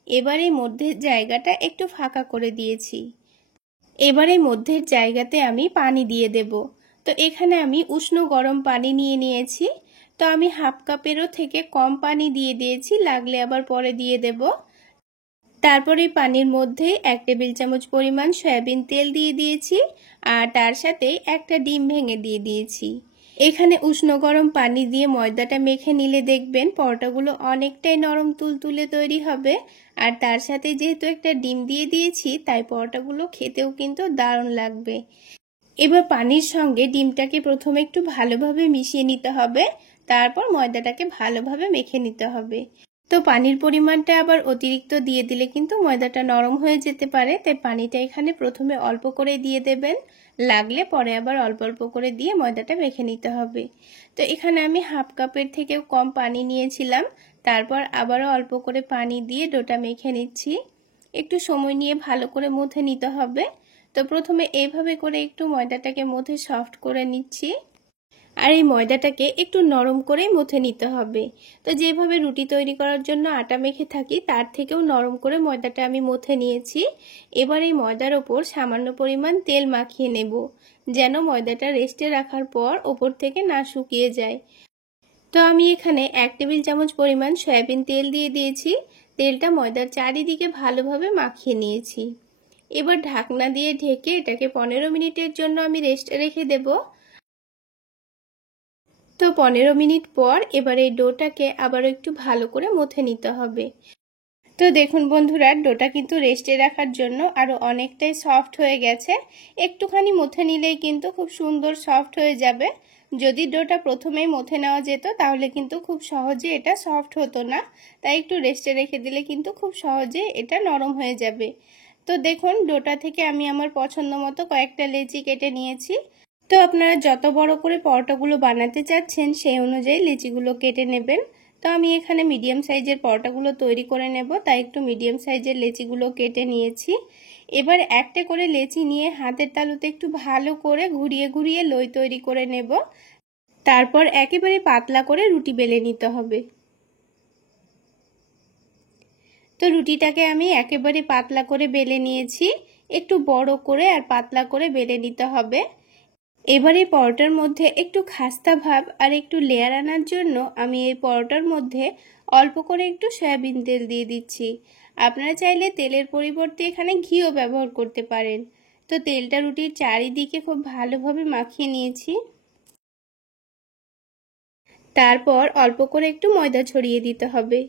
এবার এই মধ্যের জায়গাটা একটু ফাঁকা করে দিয়েছি। এবার এই মধ্যের জায়গাতে আমি পানি দিয়ে দেব। তো এখানে আমি উষ্ণ গরম পানি নিয়ে নিয়েছি। তো আমি হাফ কাপেরও থেকে কম পানি দিয়ে দিয়েছি, লাগলে আবার পরে দিয়ে দেব। তারপর এই পানির মধ্যে 1 টেবিল চামচ পরিমাণ সয়াবিন তেল দিয়ে দিয়েছি আর তার সাথে একটা ডিম ভেঙে দিয়ে দিয়েছি। এখানে উষ্ণ গরম পানি দিয়ে ময়দাটা মেখে নিলে দেখবেন পরোটাগুলো অনেকটাই নরম তুলতুলে তৈরি হবে। আর তার সাথে যেহেতু একটা ডিম দিয়ে দিয়েছি, তাই পরোটাগুলো খেতেও কিন্তু দারুণ লাগবে। এবার পানির সঙ্গে ডিমটাকে প্রথমে একটু ভালোভাবে মিশিয়ে নিতে হবে, তারপর ময়দাটাকে ভালোভাবে মেখে নিতে হবে। তো পানির পরিমাণটা আবার অতিরিক্ত দিয়ে দিলে কিন্তু ময়দাটা নরম হয়ে যেতে পারে, তাই পানিটা এখানে প্রথমে অল্প করে দিয়ে দেবেন, লাগলে পরে আবার অল্প অল্প করে দিয়ে ময়দাটা মেখে নিতে হবে। তো এখানে আমি হাফ কাপের থেকেও কম পানি নিয়েছিলাম, তারপর আবারও অল্প করে পানি দিয়ে ডোটা মেখে নিচ্ছি। একটু সময় নিয়ে ভালো করে মথে নিতে হবে। তো প্রথমে এইভাবে করে একটু ময়দাটাকে মথে সফট করে নিচ্ছি। আর এই ময়দাটাকে একটু নরম করে মথে নিতে হবে। তো যেভাবে রুটি তৈরি করার জন্য আটা মেখে থাকি, তার থেকেও নরম করে ময়দাটা আমি মথে নিয়েছি। এবার এই ময়দার ওপর সামান্য পরিমাণ তেল মাখিয়ে নেব, যেন ময়দাটা রেস্টে রাখার পর ওপর থেকে না শুকিয়ে যায়। তো আমি এখানে 1 টেবিল চামচ পরিমাণ সয়াবিন তেল দিয়ে দিয়েছি। তেলটা ময়দার চারিদিকে ভালোভাবে মাখিয়ে নিয়েছি। এবার ঢাকনা দিয়ে ঢেকে এটাকে 15 মিনিটের জন্য আমি রেস্টে রেখে দেব। তো 15 মিনিট পর এবার এই ডোটাকে আবারও একটু ভালো করে মথে নিতে হবে। তো দেখুন বন্ধুরা, ডোটা কিন্তু রেস্টে রাখার জন্য আরও অনেকটাই সফট হয়ে গেছে। একটুখানি মথে নিলেই কিন্তু খুব সুন্দর সফট হয়ে যাবে। যদি ডোটা প্রথমেই মথে নেওয়া যেত তাহলে কিন্তু খুব সহজে এটা সফট হতো না, তাই একটু রেস্টে রেখে দিলে কিন্তু খুব সহজে এটা নরম হয়ে যাবে। তো দেখুন, ডোটা থেকে আমি আমার পছন্দ মতো কয়েকটা লেচি কেটে নিয়েছি। তো আপনারা যত বড় করে পরোটাগুলো বানাতে চাচ্ছেন সেই অনুযায়ী লেচিগুলো কেটে নেবেন। তো আমি এখানে মিডিয়াম সাইজের পরোটাগুলো তৈরি করে নেব, তাই একটু মিডিয়াম সাইজের লেচিগুলো কেটে নিয়েছি। এবার একটা করে লেচি নিয়ে হাতের তালুতে একটু ভালো করে ঘুরিয়ে ঘুরিয়ে লই তৈরি করে নেব। তারপর একেবারে পাতলা করে রুটি বেলে নিতে হবে। তো রুটিটাকে আমি একেবারে পাতলা করে বেলে নিয়েছি। একটু বড় করে আর পাতলা করে বেলে নিতে হবে। এবারে পরোটার মধ্যে একটু খাস্তা ভাব আর একটু লেয়ার আনার জন্য আমি এই পরোটার মধ্যে অল্প করে একটু সয়াবিন তেল দিয়ে দিচ্ছি। আপনারা চাইলে তেলের পরিবর্তে এখানে ঘিও ব্যবহার করতে পারেন। তো তেলটা রুটির চারিদিকে খুব ভালোভাবে মাখিয়ে নিয়েছি। তারপর অল্প করে একটু ময়দা ছড়িয়ে দিতে হবে।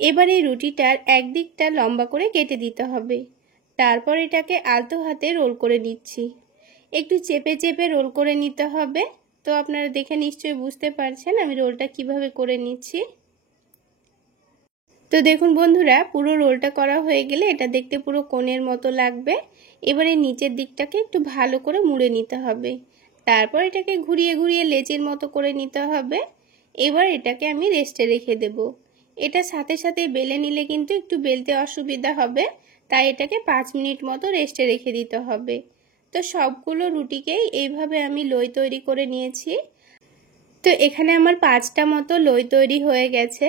এবার এই রুটিটার একদিকটা লম্বা করে কেটে দিতে হবে। তারপর এটাকে আলতো হাতে রোল করে নিচ্ছি। একটু চেপে চেপে রোল করে নিতে হবে। তো আপনারা দেখে নিশ্চয়ই বুঝতে পারছেন আমি রোলটা কিভাবে করে নিচ্ছি। তো দেখুন বন্ধুরা, পুরো রোলটা করা হয়ে গেলে এটা দেখতে পুরো কোণের মতো লাগবে। এবারে নিচের দিকটাকে একটু ভালো করে মুড়ে নিতে হবে। তারপর এটাকে ঘুরিয়ে ঘুরিয়ে লেচির মতো করে নিতে হবে। এবার এটাকে আমি রেস্টে রেখে দেব। এটা সাথে সাথে বেলে নিলে কিন্তু একটু বেলতে অসুবিধা হবে, তাই এটাকে 5 মিনিট মতো রেস্টে রেখে দিতে হবে। তো সবগুলো রুটিকেই এইভাবে আমি লই তৈরি করে নিয়েছি। তো এখানে আমার 5টা মতো লই তৈরি হয়ে গেছে।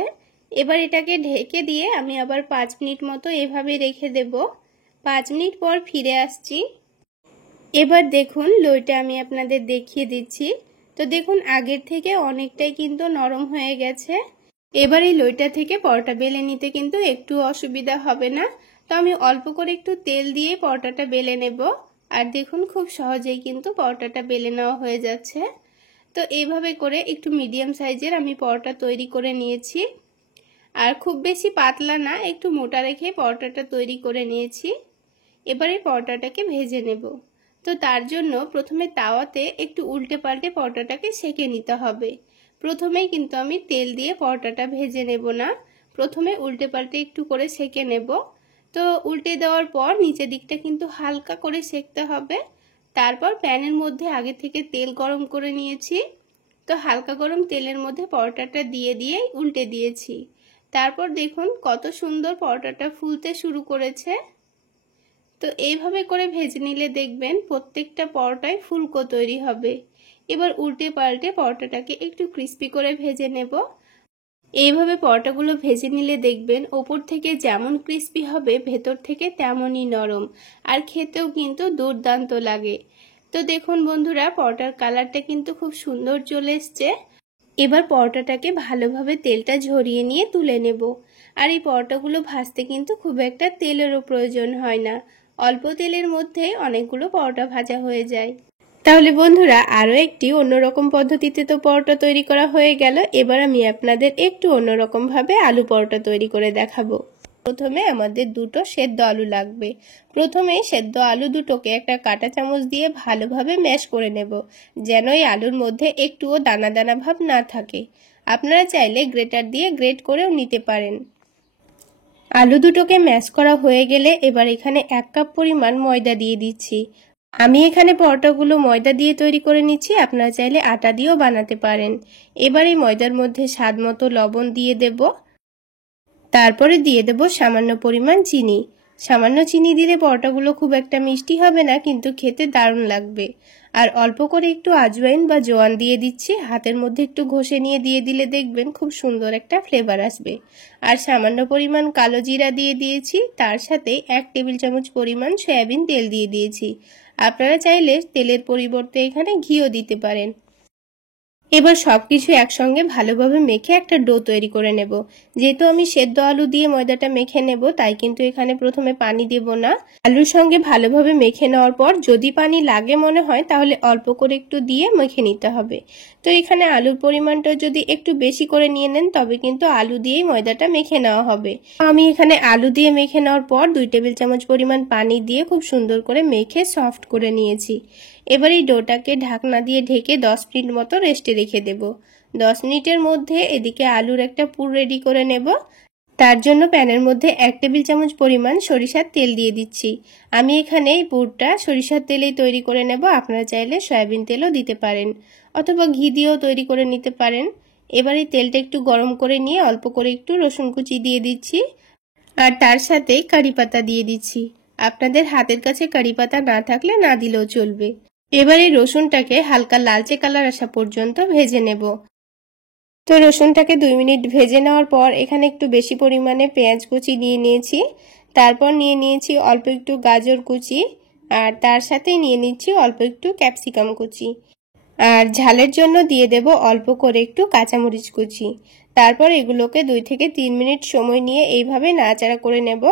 এবার এটাকে ঢেকে দিয়ে আমি আবার 5 মিনিট মতো এভাবে রেখে দেব। 5 মিনিট পর ফিরে আসছি। এবার দেখুন লইটা আমি আপনাদের দেখিয়ে দিচ্ছি। তো দেখুন আগের থেকে অনেকটাই কিন্তু নরম হয়ে গেছে। এবার এই লইটা থেকে পরোটা বেলে নিতে কিন্তু একটু অসুবিধা হবে না। তো আমি অল্প করে একটু তেল দিয়ে পরোটাটা বেলে নেব। আর দেখুন খুব সহজেই কিন্তু পরোটাটা বেলে নেওয়া হয়ে যাচ্ছে। তো এইভাবে করে একটু মিডিয়াম সাইজের আমি পরোটা তৈরি করে নিয়েছি। আর খুব বেশি পাতলা না, একটু মোটা রেখে পরোটাটা তৈরি করে নিয়েছি। এবারে পরোটাটাকে ভেজে নেব। তো তার জন্য প্রথমে তাওয়াতে একটু উল্টে পাল্টে পরোটাটাকে সেঁকে নিতে হবে। প্রথমেই কিন্তু আমি তেল দিয়ে পরোটাটা ভেজে নেব না, প্রথমে উল্টে পাল্টে একটু করে সেঁকে নেব। তো উল্টে দেওয়ার পর নিচের দিকটা কিন্তু হালকা করে সেঁকতে হবে। তারপর প্যানের মধ্যে আগে থেকে তেল গরম করে নিয়েছি। তো হালকা গরম তেলের মধ্যে পরোটাটা দিয়ে উল্টে দিয়েছি। তারপর দেখুন কত সুন্দর পরোটাটা ফুলতে শুরু করেছে। তো এইভাবে করে ভেজে নিলে দেখবেন প্রত্যেকটা পরোটায় ফুলকো তৈরি হবে। এবার উল্টে পাল্টে পরোটাটাকে একটু ক্রিস্পি করে ভেজে নেব। এইভাবে পরোটাগুলো ভেজে নিলে দেখবেন ওপর থেকে যেমন ক্রিস্পি হবে ভেতর থেকে তেমনই নরম, আর খেতেও কিন্তু দুর্দান্ত লাগে। তো দেখুন বন্ধুরা, পরোটার কালারটা কিন্তু খুব সুন্দর চলে এসছে। এবার পরোটাটাকে ভালোভাবে তেলটা ঝরিয়ে নিয়ে তুলে নেব। আর এই পরোটাগুলো ভাজতে কিন্তু খুব একটা তেলেরও প্রয়োজন হয় না, অল্প তেলের মধ্যেই অনেকগুলো পরোটা ভাজা হয়ে যায়। তাহলে বন্ধুরা, আরও একটি অন্যরকম পদ্ধতিতে তো পরোটা তৈরি করা হয়ে গেল। এবার আমি আপনাদের একটু অন্যরকমভাবে আলু পরোটা তৈরি করে দেখাবো। প্রথমে আমাদের দুটো সেদ্ধ আলু লাগবে। প্রথমে সেদ্ধ আলু দুটোকে একটা কাঁটা চামচ দিয়ে ভালোভাবে ম্যাশ করে নেব, যেন এই আলুর মধ্যে একটুও দানা দানা ভাব না থাকে। আপনারা চাইলে গ্রেটার দিয়ে গ্রেট করেও নিতে পারেন। আলু দুটোকে ম্যাশ করা হয়ে গেলে এবার এখানে 1 কাপ পরিমাণ ময়দা দিয়ে দিচ্ছি। আমি এখানে পরোটাগুলো ময়দা দিয়ে তৈরি করে নিচ্ছি, আপনারা চাইলে আটা দিয়েও বানাতে পারেন। এবার এই ময়দার মধ্যে স্বাদ মতো লবণ দিয়ে দেব। তারপরে দিয়ে দেব সামান্য পরিমাণ চিনি। সামান্য চিনি দিলে পরোটাগুলো খুব একটা মিষ্টি হবে না, কিন্তু খেতে দারুণ লাগবে। আর অল্প করে একটু আজওয়াইন বা জোয়ান দিয়ে দিচ্ছি। হাতের মধ্যে একটু ঘষে নিয়ে দিয়ে দিলে দেখবেন খুব সুন্দর একটা ফ্লেভার আসবে। আর সামান্য পরিমাণ কালো জিরা দিয়ে দিয়েছি। তার সাথে 1 টেবিল চামচ পরিমাণ সয়াবিন তেল দিয়ে দিয়েছি। আপনারা চাইলে তেলের পরিবর্তে এখানে ঘিও দিতে পারেন। এবার সবকিছু একসঙ্গে ভালোভাবে মেখে একটা ডো তৈরি করে নেব। যেহেতু আমি সেদ্ধ আলু দিয়ে ময়দাটা মেখে নেব, তাই কিন্তু এখানে প্রথমে পানি দেব না। আলুর সঙ্গে ভালোভাবে মেখে নেওয়ার পর যদি পানি লাগে মনে হয় তাহলে অল্প করে একটু দিয়ে মেখে নিতে হবে। তো এখানে আলুর পরিমাণটা যদি একটু বেশি করে নিয়ে নেন তবে কিন্তু আলু দিয়েই ময়দাটা মেখে নেওয়া হবে। আমি এখানে আলু দিয়ে মেখে নেওয়ার পর 2 টেবিল চামচ পরিমাণ পানি দিয়ে খুব সুন্দর করে মেখে সফট করে নিয়েছি। এবার এই ডোটাকে ঢাকনা দিয়ে ঢেকে 10 মিনিট মতো রেস্টে রেখে দেব। 10 মিনিটের মধ্যে এদিকে আলুর একটা পুর রেডি করে নেব। তার জন্য প্যানের মধ্যে 1 টেবিল চামচ পরিমাণ সরিষার তেল দিয়ে দিচ্ছি। আমি এখানে এই পুরটা সরিষার তেলেই তৈরি করে নেব। আপনারা চাইলে সয়াবিন তেলও দিতে পারেন, অথবা ঘি দিয়েও তৈরি করে নিতে পারেন। এবার এই তেলটা একটু গরম করে নিয়ে অল্প করে একটু রসুন কুচি দিয়ে দিচ্ছি, আর তার সাথে কারি পাতা দিয়ে দিচ্ছি। আপনাদের হাতের কাছে কারি পাতা না থাকলে না দিলেও চলবে। এবার এই রসুনটাকে হালকা লালচে কালার আসা পর্যন্ত ভেজে নেব। তো রসুনটাকে 2 মিনিট ভেজে নেওয়ার পর এখানে একটু বেশি পরিমাণে পেঁয়াজ কুচি নিয়ে নিয়েছি। তারপর নিয়ে নিয়েছি অল্প একটু গাজর কুচি, আর তার সাথে নিয়ে নিচ্ছি অল্প একটু ক্যাপসিকাম কুচি। আর ঝালের জন্য দিয়ে দেব অল্প করে একটু কাঁচামরিচ কুচি। তারপর এগুলোকে 2 থেকে 3 মিনিট সময় নিয়ে এইভাবে নাড়াচাড়া করে নেব।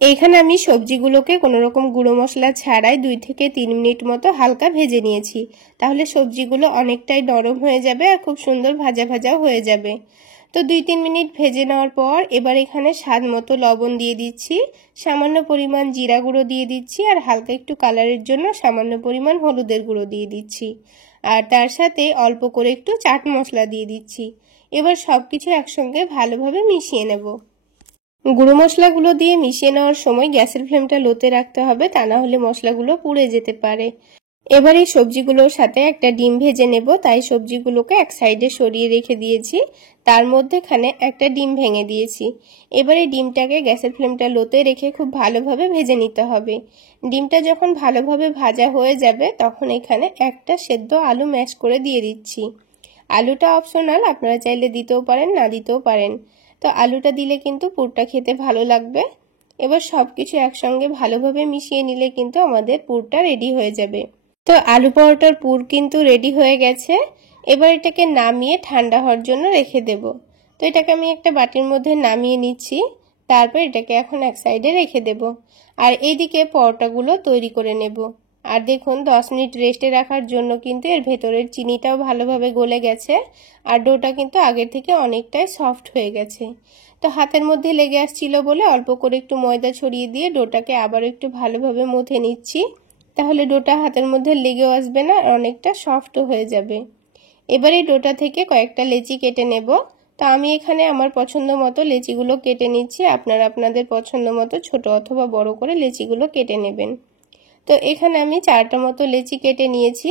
এইখানে আমি সবজিগুলোকে কোনো রকম গুঁড়ো মশলা ছাড়াই 2 থেকে 3 মিনিট মতো হালকা ভেজে নিয়েছি। তাহলে সবজিগুলো অনেকটাই নরম হয়ে যাবে আর খুব সুন্দর ভাজা ভাজাও হয়ে যাবে। তো 2-3 মিনিট ভেজে নেওয়ার পর এবার এখানে স্বাদ মতো লবণ দিয়ে দিচ্ছি, সামান্য পরিমাণ জিরা গুঁড়ো দিয়ে দিচ্ছি, আর হালকা একটু কালারের জন্য সামান্য পরিমাণ হলুদের গুঁড়ো দিয়ে দিচ্ছি, আর তার সাথে অল্প করে একটু চাট মশলা দিয়ে দিচ্ছি। এবার সবকিছু একসঙ্গে ভালোভাবে মিশিয়ে নেব। গুঁড়ো মশলাগুলো দিয়ে মিশিয়ে নেওয়ার সময় গ্যাসের ফ্লেমটা লোতে রাখতে হবে, তা না হলে মশলাগুলো পুড়ে যেতে পারে। এবার এই সবজিগুলোর সাথে একটা ডিম ভেজে নেব, তাই সবজিগুলোকে এক সাইডে সরিয়ে রেখে দিয়েছি। তার মধ্যেখানে একটা ডিম ভেঙে দিয়েছি। এবার এই ডিমটাকে গ্যাসের ফ্লেমটা লোতে রেখে খুব ভালোভাবে ভেজে নিতে হবে। ডিমটা যখন ভালোভাবে ভাজা হয়ে যাবে তখন এখানে একটা সেদ্ধ আলু ম্যাশ করে দিয়ে দিচ্ছি। আলুটা অপশনাল, আপনারা চাইলে দিতেও পারেন না দিতেও পারেন। তো আলুটা দিলে কিন্তু পুরটা খেতে ভালো লাগবে। এবার সবকিছু একসঙ্গে ভালোভাবে মিশিয়ে নিলে কিন্তু আমাদের পুরটা রেডি হয়ে যাবে। তো আলু পরোটার পুর কিন্তু রেডি হয়ে গেছে। এবার এটাকে নামিয়ে ঠান্ডা হওয়ার জন্য রেখে দেব। তো এটাকে আমি একটা বাটির মধ্যে নামিয়ে নিচ্ছি। তারপর এটাকে এখন এক সাইডে রেখে দেব, আর এইদিকে পরোটাগুলো তৈরি করে নেব। আর দেখুন 10 মিনিট রেস্টে রাখার জন্য কিন্তু এর ভেতরের চিনিটাও ভালোভাবে গলে গেছে, আর ডোটা কিন্তু আগের থেকে অনেকটাই সফট হয়ে গেছে। তো হাতের মধ্যে লেগে আসছিল বলে অল্প করে একটু ময়দা ছড়িয়ে দিয়ে ডোটাকে আবার একটু ভালোভাবে মথে নিচ্ছি। তাহলে ডোটা হাতের মধ্যে লেগেও আসবে না, আর অনেকটা সফটও হয়ে যাবে। এবার এই ডোটা থেকে কয়েকটা লেচি কেটে নেব। তো আমি এখানে আমার পছন্দ মতো লেচিগুলো কেটে নিচ্ছি। আপনারা আপনাদের পছন্দ মতো ছোট অথবা বড় করে লেচিগুলো কেটে নেবেন। তো এখানে আমি 4টা মতো লেচি কেটে নিয়েছি।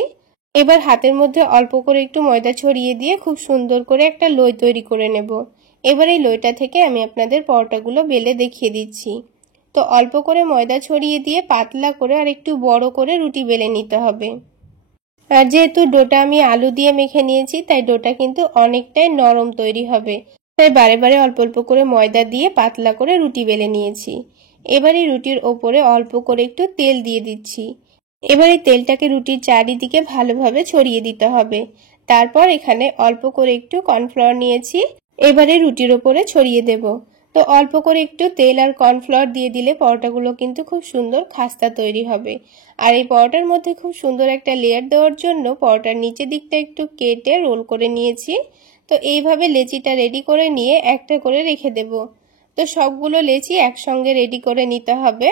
এবার হাতের মধ্যে অল্প করে একটু ময়দা ছড়িয়ে দিয়ে খুব সুন্দর করে একটা লই তৈরি করে নেব। এবার এই লইটা থেকে আমি আপনাদের পরোটাগুলো বেলে দেখিয়ে দিচ্ছি। তো অল্প করে ময়দা ছড়িয়ে দিয়ে পাতলা করে আর একটু বড় করে রুটি বেলে নিতে হবে। আর যেহেতু ডোটা আমি আলু দিয়ে মেখে নিয়েছি, তাই ডোটা কিন্তু অনেকটাই নরম তৈরি হবে। তাই বারে বারে অল্প অল্প করে ময়দা দিয়ে পাতলা করে রুটি বেলে নিয়েছি। এবার এই রুটির ওপরে অল্প করে একটু তেল দিয়ে দিচ্ছি। এবার এই তেলটাকে রুটির চারিদিকে ভালোভাবে ছড়িয়ে দিতে হবে। তারপর এখানে অল্প করে একটু কর্নফ্লাওয়ার নিয়েছি, এবারে রুটির ওপরে ছড়িয়ে দেব। তো অল্প করে একটু তেল আর কর্নফ্লাওয়ার দিয়ে দিলে পরোটাগুলো কিন্তু খুব সুন্দর খাস্তা তৈরি হবে। আর এই পরোটার মধ্যে খুব সুন্দর একটা লেয়ার দেওয়ার জন্য পরোটার নিচের দিকটা একটু কেটে রোল করে নিয়েছি। তো এইভাবে লেচিটা রেডি করে নিয়ে একটা করে রেখে দেব। তো সবগুলো লেচি একসঙ্গে রেডি করে নিতে হবে।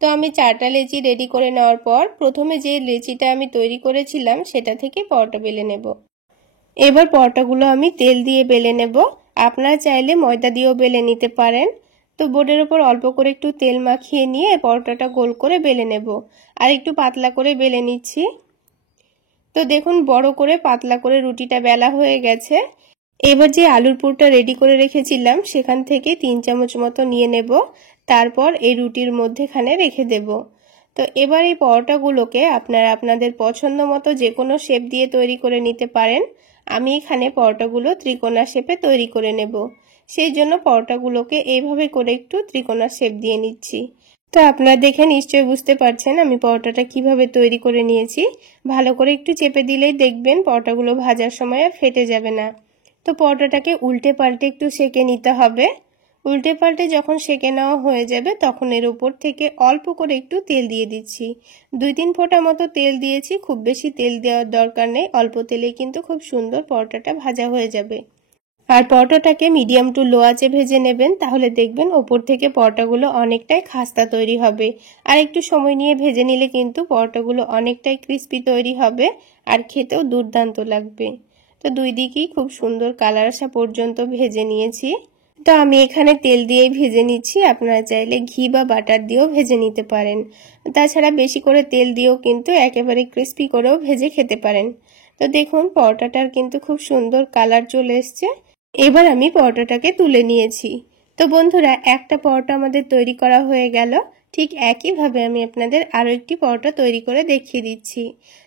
তো আমি 4টা লেচি রেডি করে নেওয়ার পর প্রথমে যে লেচিটা আমি তৈরি করেছিলাম সেটা থেকে পরোটা বেলে নেব। এবার পরোটাগুলো আমি তেল দিয়ে বেলে নেব। আপনারা চাইলে ময়দা দিয়েও বেলে নিতে পারেন। তো বোর্ডের ওপর অল্প করে একটু তেল মাখিয়ে নিয়ে পরোটাটা গোল করে বেলে নেব। আর একটু পাতলা করে বেলে নিচ্ছি। তো দেখুন বড় করে পাতলা করে রুটিটা বেলা হয়ে গেছে। এবার যে আলুর পুরটা রেডি করে রেখেছিলাম সেখান থেকে 3 চামচ মতো নিয়ে নেব। তারপর এই রুটির মধ্যেখানে রেখে দেব। তো এবার এই পরোটাগুলোকে আপনারা আপনাদের পছন্দ মতো যে কোনো শেপ দিয়ে তৈরি করে নিতে পারেন। আমি এখানে পরোটাগুলো ত্রিকোণা শেপে তৈরি করে নেব। সেই জন্য পরোটাগুলোকে এইভাবে করে একটু ত্রিকোণা শেপ দিয়ে নিচ্ছি। তো আপনারা দেখে নিশ্চয়ই বুঝতে পারছেন আমি পরোটাটা কিভাবে তৈরি করে নিয়েছি। ভালো করে একটু চেপে দিলেই দেখবেন পরোটাগুলো ভাজার সময় আর ফেটে যাবে না। তো পরোটাটাকে উল্টে পাল্টে একটু সেঁকে নিতে হবে। উল্টে পাল্টে যখন সেঁকে নেওয়া হয়ে যাবে তখন এর উপর থেকে অল্প করে একটু তেল দিয়ে দিচ্ছি। 2-3 ফোঁটা মতো তেল দিয়েছি, খুব বেশি তেল দেওয়ার দরকার নেই। অল্প তেলে কিন্তু খুব সুন্দর পরোটাটা ভাজা হয়ে যাবে। আর পরোটাটাকে মিডিয়াম টু লো আঁচে ভেজে নেবেন, তাহলে দেখবেন ওপর থেকে পরোটাগুলো অনেকটাই খাস্তা তৈরি হবে। আর একটু সময় নিয়ে ভেজে নিলে কিন্তু পরোটাগুলো অনেকটাই ক্রিস্পি তৈরি হবে আর খেতেও দুর্দান্ত লাগবে। তো দুই দিকেই খুব সুন্দর কালার আসা পর্যন্ত ভেজে নিয়েছি। তো আমি এখানে তেল দিয়েই ভেজে নিচ্ছি, আপনারা চাইলে ঘি বা বাটার দিয়েও ভেজে নিতে পারেন। তাছাড়া বেশি করে তেল দিয়েও কিন্তু একেবারে ক্রিস্পি করেও ভেজে খেতে পারেন। তো দেখুন পরোটাটার কিন্তু খুব সুন্দর কালার চলে এসছে। এবার আমি পরোটাটাকে তুলে নিয়েছি। তো বন্ধুরা, একটা পরোটা আমাদের তৈরি করা হয়ে গেল। ঠিক একইভাবে আমি আপনাদের আরও একটি পরোটা তৈরি করে দেখিয়ে দিচ্ছি।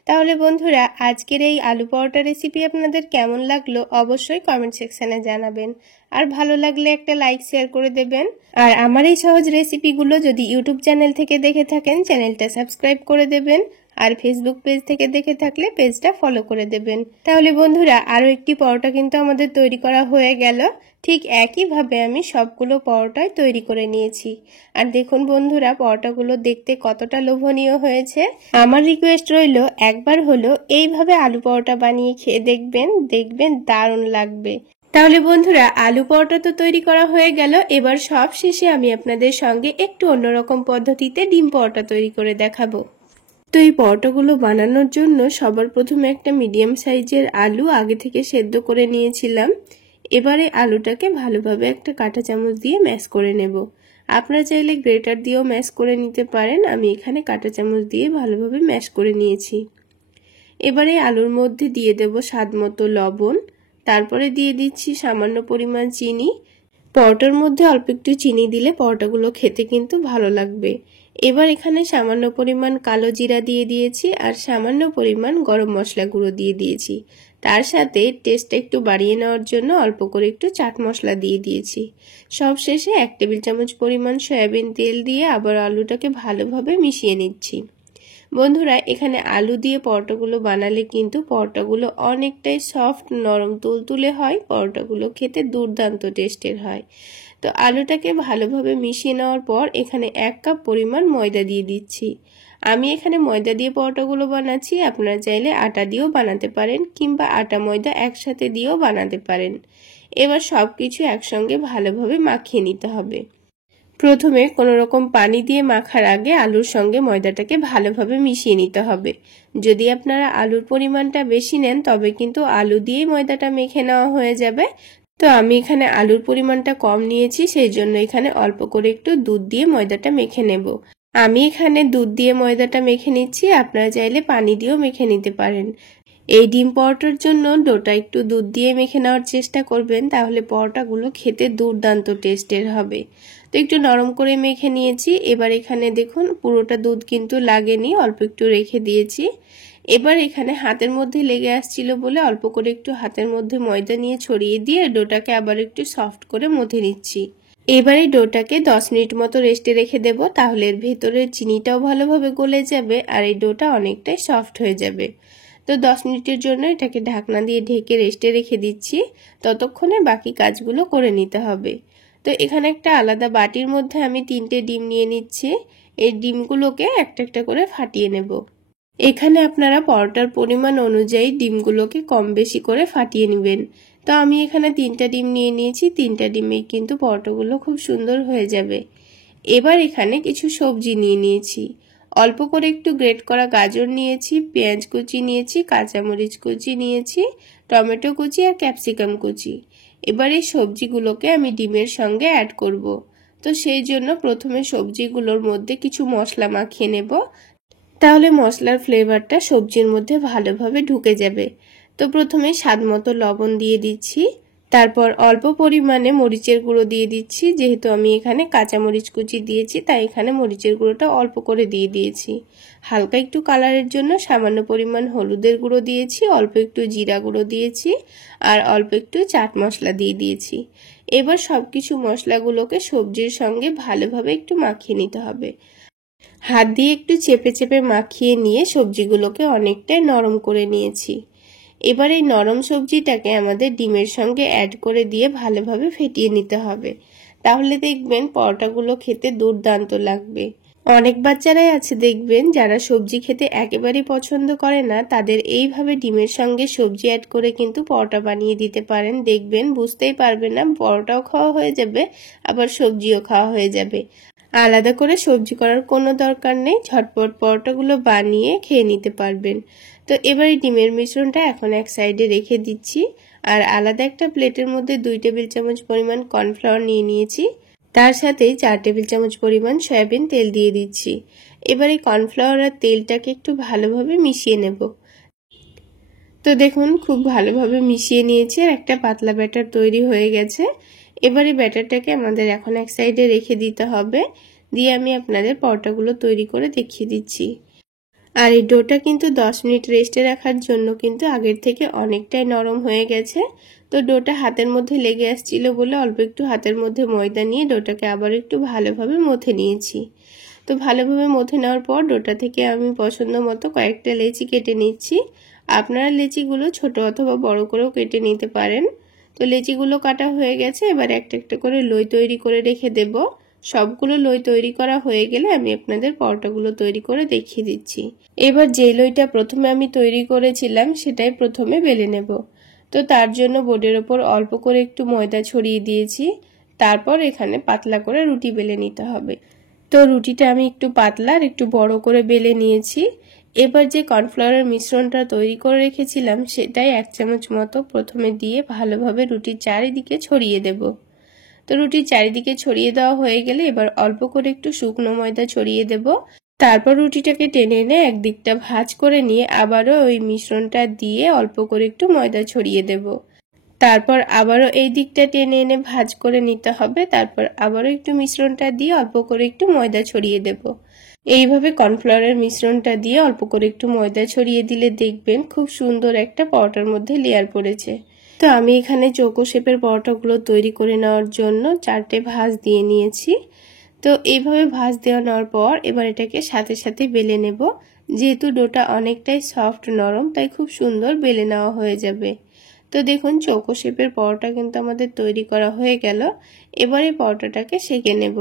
তাহলে বন্ধুরা, আজকের এই আলু পরোটা রেসিপি আপনাদের কেমন লাগলো অবশ্যই কমেন্ট সেকশনে জানাবেন। আর ভালো লাগলে একটা লাইক শেয়ার করে দেবেন। আর আমার এই সহজ রেসিপিগুলো যদি ইউটিউব চ্যানেল থেকে দেখে থাকেন চ্যানেলটা সাবস্ক্রাইব করে দেবেন। আর ফেসবুক পেজ থেকে দেখে থাকলে পেজটা ফলো করে দেবেন। তাহলে বন্ধুরা, আরও একটি পরোটা কিন্তু আমাদের তৈরি করা হয়ে গেল। ঠিক একইভাবে আমি সবগুলো পরোটাই তৈরি করে নিয়েছি। আর দেখুন বন্ধুরা, পরোটাগুলো দেখতে কতটা লোভনীয় হয়েছে। আমার রিকোয়েস্ট রইল একবার হলো এইভাবে আলু পরোটা বানিয়ে খেয়ে দেখবেন দারুণ লাগবে। তাহলে বন্ধুরা, আলু পরোটা তো তৈরি করা হয়ে গেল। এবার সব শেষে আমি আপনাদের সঙ্গে একটু অন্যরকম পদ্ধতিতে ডিম পরোটা তৈরি করে দেখাবো। তো এই পরোটাগুলো বানানোর জন্য সবার প্রথমে একটা মিডিয়াম সাইজের আলু আগে থেকে সেদ্ধ করে নিয়েছিলাম। এবারে আলুটাকে ভালোভাবে একটা কাঁটা চামচ দিয়ে ম্যাশ করে নেব। আপনারা চাইলে গ্রেটার দিয়েও ম্যাশ করে নিতে পারেন। আমি এখানে কাঁটা চামচ দিয়ে ভালোভাবে ম্যাশ করে নিয়েছি। এবারে আলুর মধ্যে দিয়ে দেব স্বাদ মতো লবণ, তারপরে দিয়ে দিচ্ছি সামান্য পরিমাণ চিনি। পরোটার মধ্যে অল্প একটু চিনি দিলে পরোটাগুলো খেতে কিন্তু ভালো লাগবে। এবার এখানে সামান্য পরিমাণ কালো জিরা দিয়ে দিয়েছি আর সামান্য পরিমাণ গরম মশলা গুঁড়ো দিয়ে দিয়েছি। তার সাথে টেস্টটা একটু বাড়িয়ে নেওয়ার জন্য অল্প করে একটু চাট মশলা দিয়ে দিয়েছি। সবশেষে 1 টেবিল চামচ পরিমাণ সয়াবিন তেল দিয়ে আবার আলুটাকে ভালোভাবে মিশিয়ে নিচ্ছি। বন্ধুরা, এখানে আলু দিয়ে পরোটাগুলো বানালে কিন্তু পরোটাগুলো অনেকটাই সফট, নরম, তুলতুলে হয়। পরোটাগুলো খেতে দুর্দান্ত টেস্টের হয়। তো আলুটাকে ভালোভাবে মিশিয়ে নেওয়ার পর এখানে 1 কাপ পরিমাণ ময়দা দিয়ে দিচ্ছি। আমি এখানে ময়দা দিয়ে পরোটাগুলো বানাচ্ছি, আপনারা চাইলে আটা দিয়েও বানাতে পারেন কিংবা আটা ময়দা একসাথে দিয়েও বানাতে পারেন। এবার সবকিছু একসঙ্গে ভালোভাবে মাখিয়ে নিতে হবে। প্রথমে কোনো রকম পানি দিয়ে মাখার আগে আলুর সঙ্গে ময়দাটাকে ভালোভাবে মিশিয়ে নিতে হবে। যদি আপনারা আলুর পরিমাণটা বেশি নেন তবে কিন্তু আলু দিয়েই ময়দাটা মেখে নেওয়া হয়ে যাবে। তো আমি এখানে আলুর পরিমাণটা কম নিয়েছি, সেই জন্য এখানে অল্প করে একটু দুধ দিয়ে ময়দাটা মেখে নেব। আমি এখানে দুধ দিয়ে ময়দাটা মেখে নিচ্ছি, আপনারা চাইলে পানি দিয়েও মেখে নিতে পারেন। এই ডিম পরোটার জন্য ডোটা একটু দুধ দিয়ে মেখে নেওয়ার চেষ্টা করবেন, তাহলে পরোটাগুলো খেতে দুর্দান্ত টেস্টের হবে। তো একটু নরম করে মেখে নিয়েছি। এবার এখানে দেখুন পুরোটা দুধ কিন্তু লাগেনি, অল্প একটু রেখে দিয়েছি। এবার এখানে হাতের মধ্যে লেগে আসছিল বলে অল্প করে একটু হাতের মধ্যে ময়দা নিয়ে ছড়িয়ে দিয়ে ডোটাকে আবার একটু সফট করে মথে নিচ্ছি। এবার এই ডোটাকে 10 মিনিট মতো রেস্টে রেখে দেব, তাহলে এর ভেতরের চিনিটাও ভালোভাবে গলে যাবে আর এই ডোটা অনেকটাই সফট হয়ে যাবে। তো 10 মিনিটের জন্য এটাকে ঢাকনা দিয়ে ঢেকে রেস্টে রেখে দিচ্ছি, ততক্ষণে বাকি কাজগুলো করে নিতে হবে। তো এখানে একটা আলাদা বাটির মধ্যে আমি 3টে ডিম নিয়ে নিচ্ছি। এই ডিমগুলোকে একটা একটা করে ফাটিয়ে নেব। এখানে আপনারা পরোটার পরিমাণ অনুযায়ী ডিমগুলোকে কম বেশি করে ফাটিয়ে নেবেন। তো আমি এখানে 3টা ডিম নিয়ে নিয়েছি, 3টা ডিমেই কিন্তু পরোটাগুলো খুব সুন্দর হয়ে যাবে। এবার এখানে কিছু সবজি নিয়ে নিয়েছি, অল্প করে একটু গ্রেট করা গাজর নিয়েছি, পেঁয়াজ কুচি নিয়েছি, কাঁচামরিচ কুচি নিয়েছি, টমেটো কুচি আর ক্যাপসিকাম কুচি। এবার এই সবজিগুলোকে আমি ডিমের সঙ্গে অ্যাড করব। তো সেই জন্য প্রথমে সবজিগুলোর মধ্যে কিছু মশলা মাখিয়ে নেব, তাহলে মশলার ফ্লেভারটা সবজির মধ্যে ভালোভাবে ঢুকে যাবে। তো প্রথমে স্বাদমতো লবণ দিয়ে দিচ্ছি, তারপর অল্প পরিমাণে মরিচের গুঁড়ো দিয়ে দিচ্ছি। যেহেতু আমি এখানে কাঁচা মরিচ কুচি দিয়েছি, তাই এখানে মরিচের গুঁড়োটা অল্প করে দিয়ে দিয়েছি। হালকা একটু কালারের জন্য সামান্য পরিমাণ হলুদের গুঁড়ো দিয়েছি, অল্প একটু জিরা গুঁড়ো দিয়েছি আর অল্প একটু চাট মশলা দিয়ে দিয়েছি। এবার সবকিছু মশলাগুলোকে সবজির সঙ্গে ভালোভাবে একটু মাখিয়ে নিতে হবে। হাত দিয়ে একটু চেপে চেপে মাখিয়ে নিয়ে সবজিগুলোকে অনেকটাই নরম করে নিয়েছি। এবার এই নরম সবজিটাকে আমাদের ডিমের সঙ্গে অ্যাড করে দিয়ে ভালোভাবে ফেটিয়ে নিতে হবে, তাহলে দেখবেন পরোটাগুলো খেতে দুর্দান্ত লাগবে। অনেক বাচ্চারাই আছে দেখবেন যারা সবজি খেতে একেবারেই পছন্দ করে না, তাদের এইভাবে ডিমের সঙ্গে সবজি অ্যাড করে কিন্তু পরোটা বানিয়ে দিতে পারেন। দেখবেন বুঝতেই পারবে না, পরোটাও খাওয়া হয়ে যাবে আবার সবজিও খাওয়া হয়ে যাবে। আলাদা করে সবজি করার কোনো দরকার নেই, ঝটপট পরোটাগুলো বানিয়ে খেয়ে নিতে পারবেন। তো এবার এই ডিমের মিশ্রণটা এখন এক সাইডে রেখে দিচ্ছি, আর আলাদা একটা প্লেটের মধ্যে 2 টেবিল চামচ পরিমাণ কর্নফ্লাওয়ার নিয়ে নিয়েছি, তার সাথে 4 টেবিল চামচ পরিমাণ সয়াবিন তেল দিয়ে দিচ্ছি। এবার এই কর্নফ্লাওয়ার আর তেলটাকে একটু ভালোভাবে মিশিয়ে নেব। তো দেখুন খুব ভালোভাবে মিশিয়ে নিয়েছি আর একটা পাতলা ব্যাটার তৈরি হয়ে গেছে। এবারে ব্যাটারটাকে আমাদের এখন এক সাইডে রেখে দিতে হবে, দিয়ে আমি আপনাদের পরোটাগুলো তৈরি করে দেখিয়ে দিচ্ছি। আর এই ডোটা কিন্তু 10 মিনিট রেস্টে রাখার জন্য কিন্তু আগের থেকে অনেকটাই নরম হয়ে গেছে। তো ডোটা হাতের মধ্যে লেগে আসছিল বলে অল্প একটু হাতের মধ্যে ময়দা নিয়ে ডোটাকে আবার একটু ভালোভাবে মথে নিয়েছি। তো ভালোভাবে মথে নেওয়ার পর ডোটা থেকে আমি পছন্দ মতো কয়েকটা লেচি কেটে নিচ্ছি। আপনারা লেচিগুলো ছোট অথবা বড় করেও কেটে নিতে পারেন। তো লেচিগুলো কাটা হয়ে গেছে, এবার একটা একটা করে লই তৈরি করে রেখে দেব। সবগুলো লই তৈরি করা হয়ে গেলে আমি আপনাদের পরোটাগুলো তৈরি করে দেখিয়ে দিচ্ছি। এবার যে লইটা প্রথমে আমি তৈরি করেছিলাম সেটাই প্রথমে বেলে নেব। তো তার জন্য বোর্ডের ওপর অল্প করে একটু ময়দা ছড়িয়ে দিয়েছি, তারপর এখানে পাতলা করে রুটি বেলে নিতে হবে। তো রুটিটা আমি একটু পাতলা আর একটু বড় করে বেলে নিয়েছি। এবার যে কর্নফ্লাওয়ারের মিশ্রণটা তৈরি করে রেখেছিলাম সেটাই 1 চামচ মতো প্রথমে দিয়ে ভালোভাবে রুটির চারিদিকে ছড়িয়ে দেব। তো রুটির চারিদিকে ছড়িয়ে দেওয়া হয়ে গেলে এবার অল্প করে একটু শুকনো ময়দা ছড়িয়ে দেব। তারপর রুটিটাকে টেনে এনে একদিকটা ভাঁজ করে নিয়ে আবারও ওই মিশ্রণটা দিয়ে অল্প করে একটু ময়দা ছড়িয়ে দেব। তারপর আবারও এই দিকটা টেনে এনে ভাঁজ করে নিতে হবে, তারপর আবারও একটু মিশ্রণটা দিয়ে অল্প করে একটু ময়দা ছড়িয়ে দেব। এইভাবে কর্নফ্লাওয়ারের মিশ্রণটা দিয়ে অল্প করে একটু ময়দা ছড়িয়ে দিলে দেখবেন খুব সুন্দর একটা পরোটার মধ্যে লেয়ার পড়েছে। তো আমি এখানে চৌকো শেপের পরোটাগুলো তৈরি করে নেওয়ার জন্য 4টে ভাঁজ দিয়ে নিয়েছি। তো এইভাবে ভাঁজ দেওয়া নেওয়ার পর এবার এটাকে সাথে সাথে বেলে নেব। যেহেতু ডোটা অনেকটাই সফট নরম, তাই খুব সুন্দর বেলে নেওয়া হয়ে যাবে। তো দেখুন চৌকো শেপের পরোটা কিন্তু আমাদের তৈরি করা হয়ে গেল। এবার এই পরোটাটাকে সেঁকে নেব।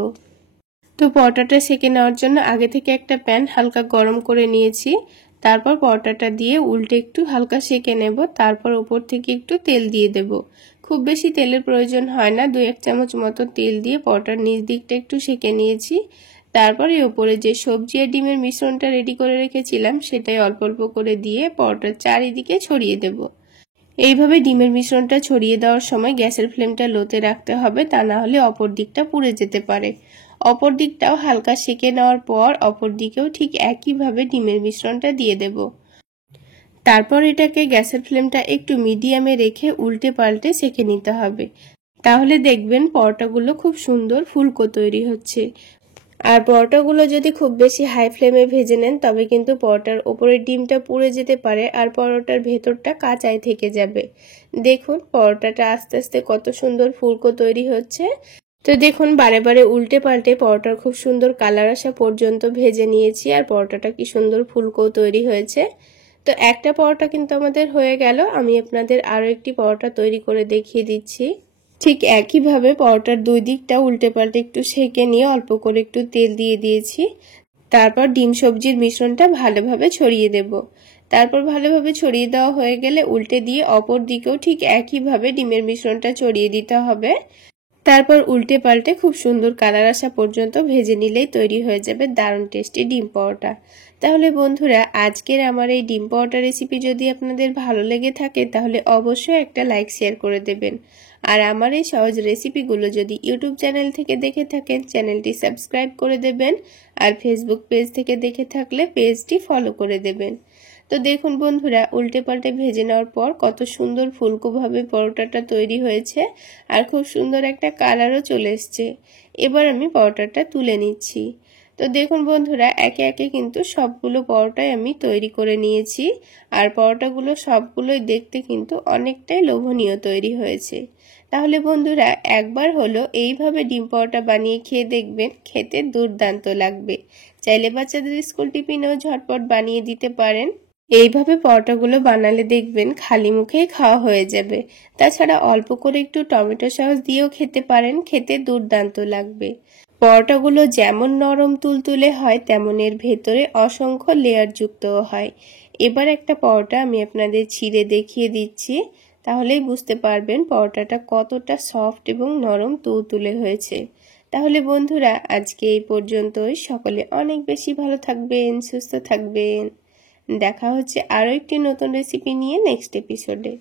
তো পরোটাটা সেঁকে নেওয়ার জন্য আগে থেকে একটা প্যান হালকা গরম করে নিয়েছি, তারপর পরোটাটা দিয়ে উল্টে একটু হালকা সেঁকে নেব, তারপর উপর থেকে একটু তেল দিয়ে দেব। খুব বেশি তেলের প্রয়োজন হয় না, 2-1 চামচ মতো তেল দিয়ে পরোটার নিচ দিকটা একটু সেঁকে নিয়েছি। তারপরে উপরে যে সবজি আর ডিমের মিশ্রণটা রেডি করে রেখেছিলাম সেটাই অল্প অল্প করে দিয়ে পরোটার চারিদিকে ছড়িয়ে দেব। এইভাবে ডিমের মিশ্রণটা ছড়িয়ে দেওয়ার সময় গ্যাসের ফ্লেমটা লোতে রাখতে হবে, তা না হলে অপর দিকটা পুড়ে যেতে পারে। অপর দিকটাও হালকা সেঁকে নেওয়ার পর অপর দিকেও ঠিক একইভাবে ডিমের মিশ্রণটা দিয়ে দেব। তারপর এটাকে গ্যাসের ফ্লেমটা একটু মিডিয়ামে রেখে উল্টে পাল্টে সেঁকে নিতে হবে। তাহলে দেখবেন পরোটাগুলো খুব সুন্দর ফুলকো তৈরি হচ্ছে। আর পরোটাগুলো যদি খুব বেশি হাই ফ্লেমে ভেজে নেন তবে কিন্তু পরোটার ওপরের ডিমটা পুড়ে যেতে পারে আর পরোটার ভেতরটা কাঁচাই থেকে যাবে। দেখুন পরোটাটা আস্তে আস্তে কত সুন্দর ফুলকো তৈরি হচ্ছে। তো দেখুন বারে বারে উল্টে পাল্টে পরোটার খুব সুন্দর কালার আসা পর্যন্ত ভেজে নিয়েছি আর পরোটাটা কি সুন্দর ফুলকো তৈরি হয়েছে। তো একটা পরোটা কিন্তু আমাদের হয়ে গেল। আমি আপনাদের আরও একটি পরোটা তৈরি করে দেখিয়ে দিচ্ছি। ঠিক একইভাবে পরোটার দুই দিকটা উল্টে পাল্টে একটু সেঁকে নিয়ে অল্প করে একটু তেল দিয়ে দিয়েছি। তারপর ডিম সবজির মিশ্রণটা ভালোভাবে ছড়িয়ে দেব। তারপর ভালোভাবে ছড়িয়ে দেওয়া হয়ে গেলে উল্টে দিয়ে অপর দিকেও ঠিক একইভাবে ডিমের মিশ্রণটা ছড়িয়ে দিতে হবে। তারপর উল্টে পাল্টে খুব সুন্দর কালার আসা পর্যন্ত ভেজে নিলেই তৈরি হয়ে যাবে দারুণ টেস্টি ডিম পরোটা। তাহলে বন্ধুরা আজকের আমার এই ডিম পরোটা রেসিপি যদি আপনাদের ভালো লেগে থাকে তাহলে অবশ্যই একটা লাইক শেয়ার করে দেবেন। আর আমার এই সহজ রেসিপিগুলো যদি ইউটিউব চ্যানেল থেকে দেখে থাকেন চ্যানেলটি সাবস্ক্রাইব করে দেবেন আর ফেসবুক পেজ থেকে দেখে থাকলে পেজটি ফলো করে দেবেন। তো দেখুন বন্ধুরা উল্টে পাল্টে ভেজে নেওয়ার পর কত সুন্দর ফুলকোভাবে পরোটাটা তৈরি হয়েছে আর খুব সুন্দর একটা কালারও চলে এসছে। এবার আমি পরোটাটা তুলে নিচ্ছি। তো দেখুন বন্ধুরা একে একে কিন্তু সবগুলো পরোটাই আমি তৈরি করে নিয়েছি আর পরোটাগুলো সবগুলোই দেখতে কিন্তু অনেকটাই লোভনীয় তৈরি হয়েছে। তাহলে বন্ধুরা একবার হলো এইভাবে ডিম পরোটা বানিয়ে খেয়ে দেখবেন, খেতে দুর্দান্ত লাগবে। চাইলে বাচ্চাদের স্কুল টিফিনেও ঝটপট বানিয়ে দিতে পারেন। এইভাবে পরোটাগুলো বানালে দেখবেন খালি মুখেই খাওয়া হয়ে যাবে। তাছাড়া অল্প করে একটু টমেটো সস দিয়েও খেতে পারেন, খেতে দুর্দান্ত লাগবে। পরোটাগুলো যেমন নরম তুলতুলে হয় তেমন এর ভেতরে অসংখ্য লেয়ার যুক্তও হয়। এবার একটা পরোটা আমি আপনাদের ছিঁড়ে দেখিয়ে দিচ্ছি, তাহলেই বুঝতে পারবেন পরোটাটা কতটা সফট এবং নরম তুলতুলে হয়েছে। তাহলে বন্ধুরা আজকে এই পর্যন্তই। সকলে অনেক বেশি ভালো থাকবেন, সুস্থ থাকবেন। দেখা হচ্ছে আরও একটি নতুন রেসিপি নিয়ে নেক্সট এপিসোডে।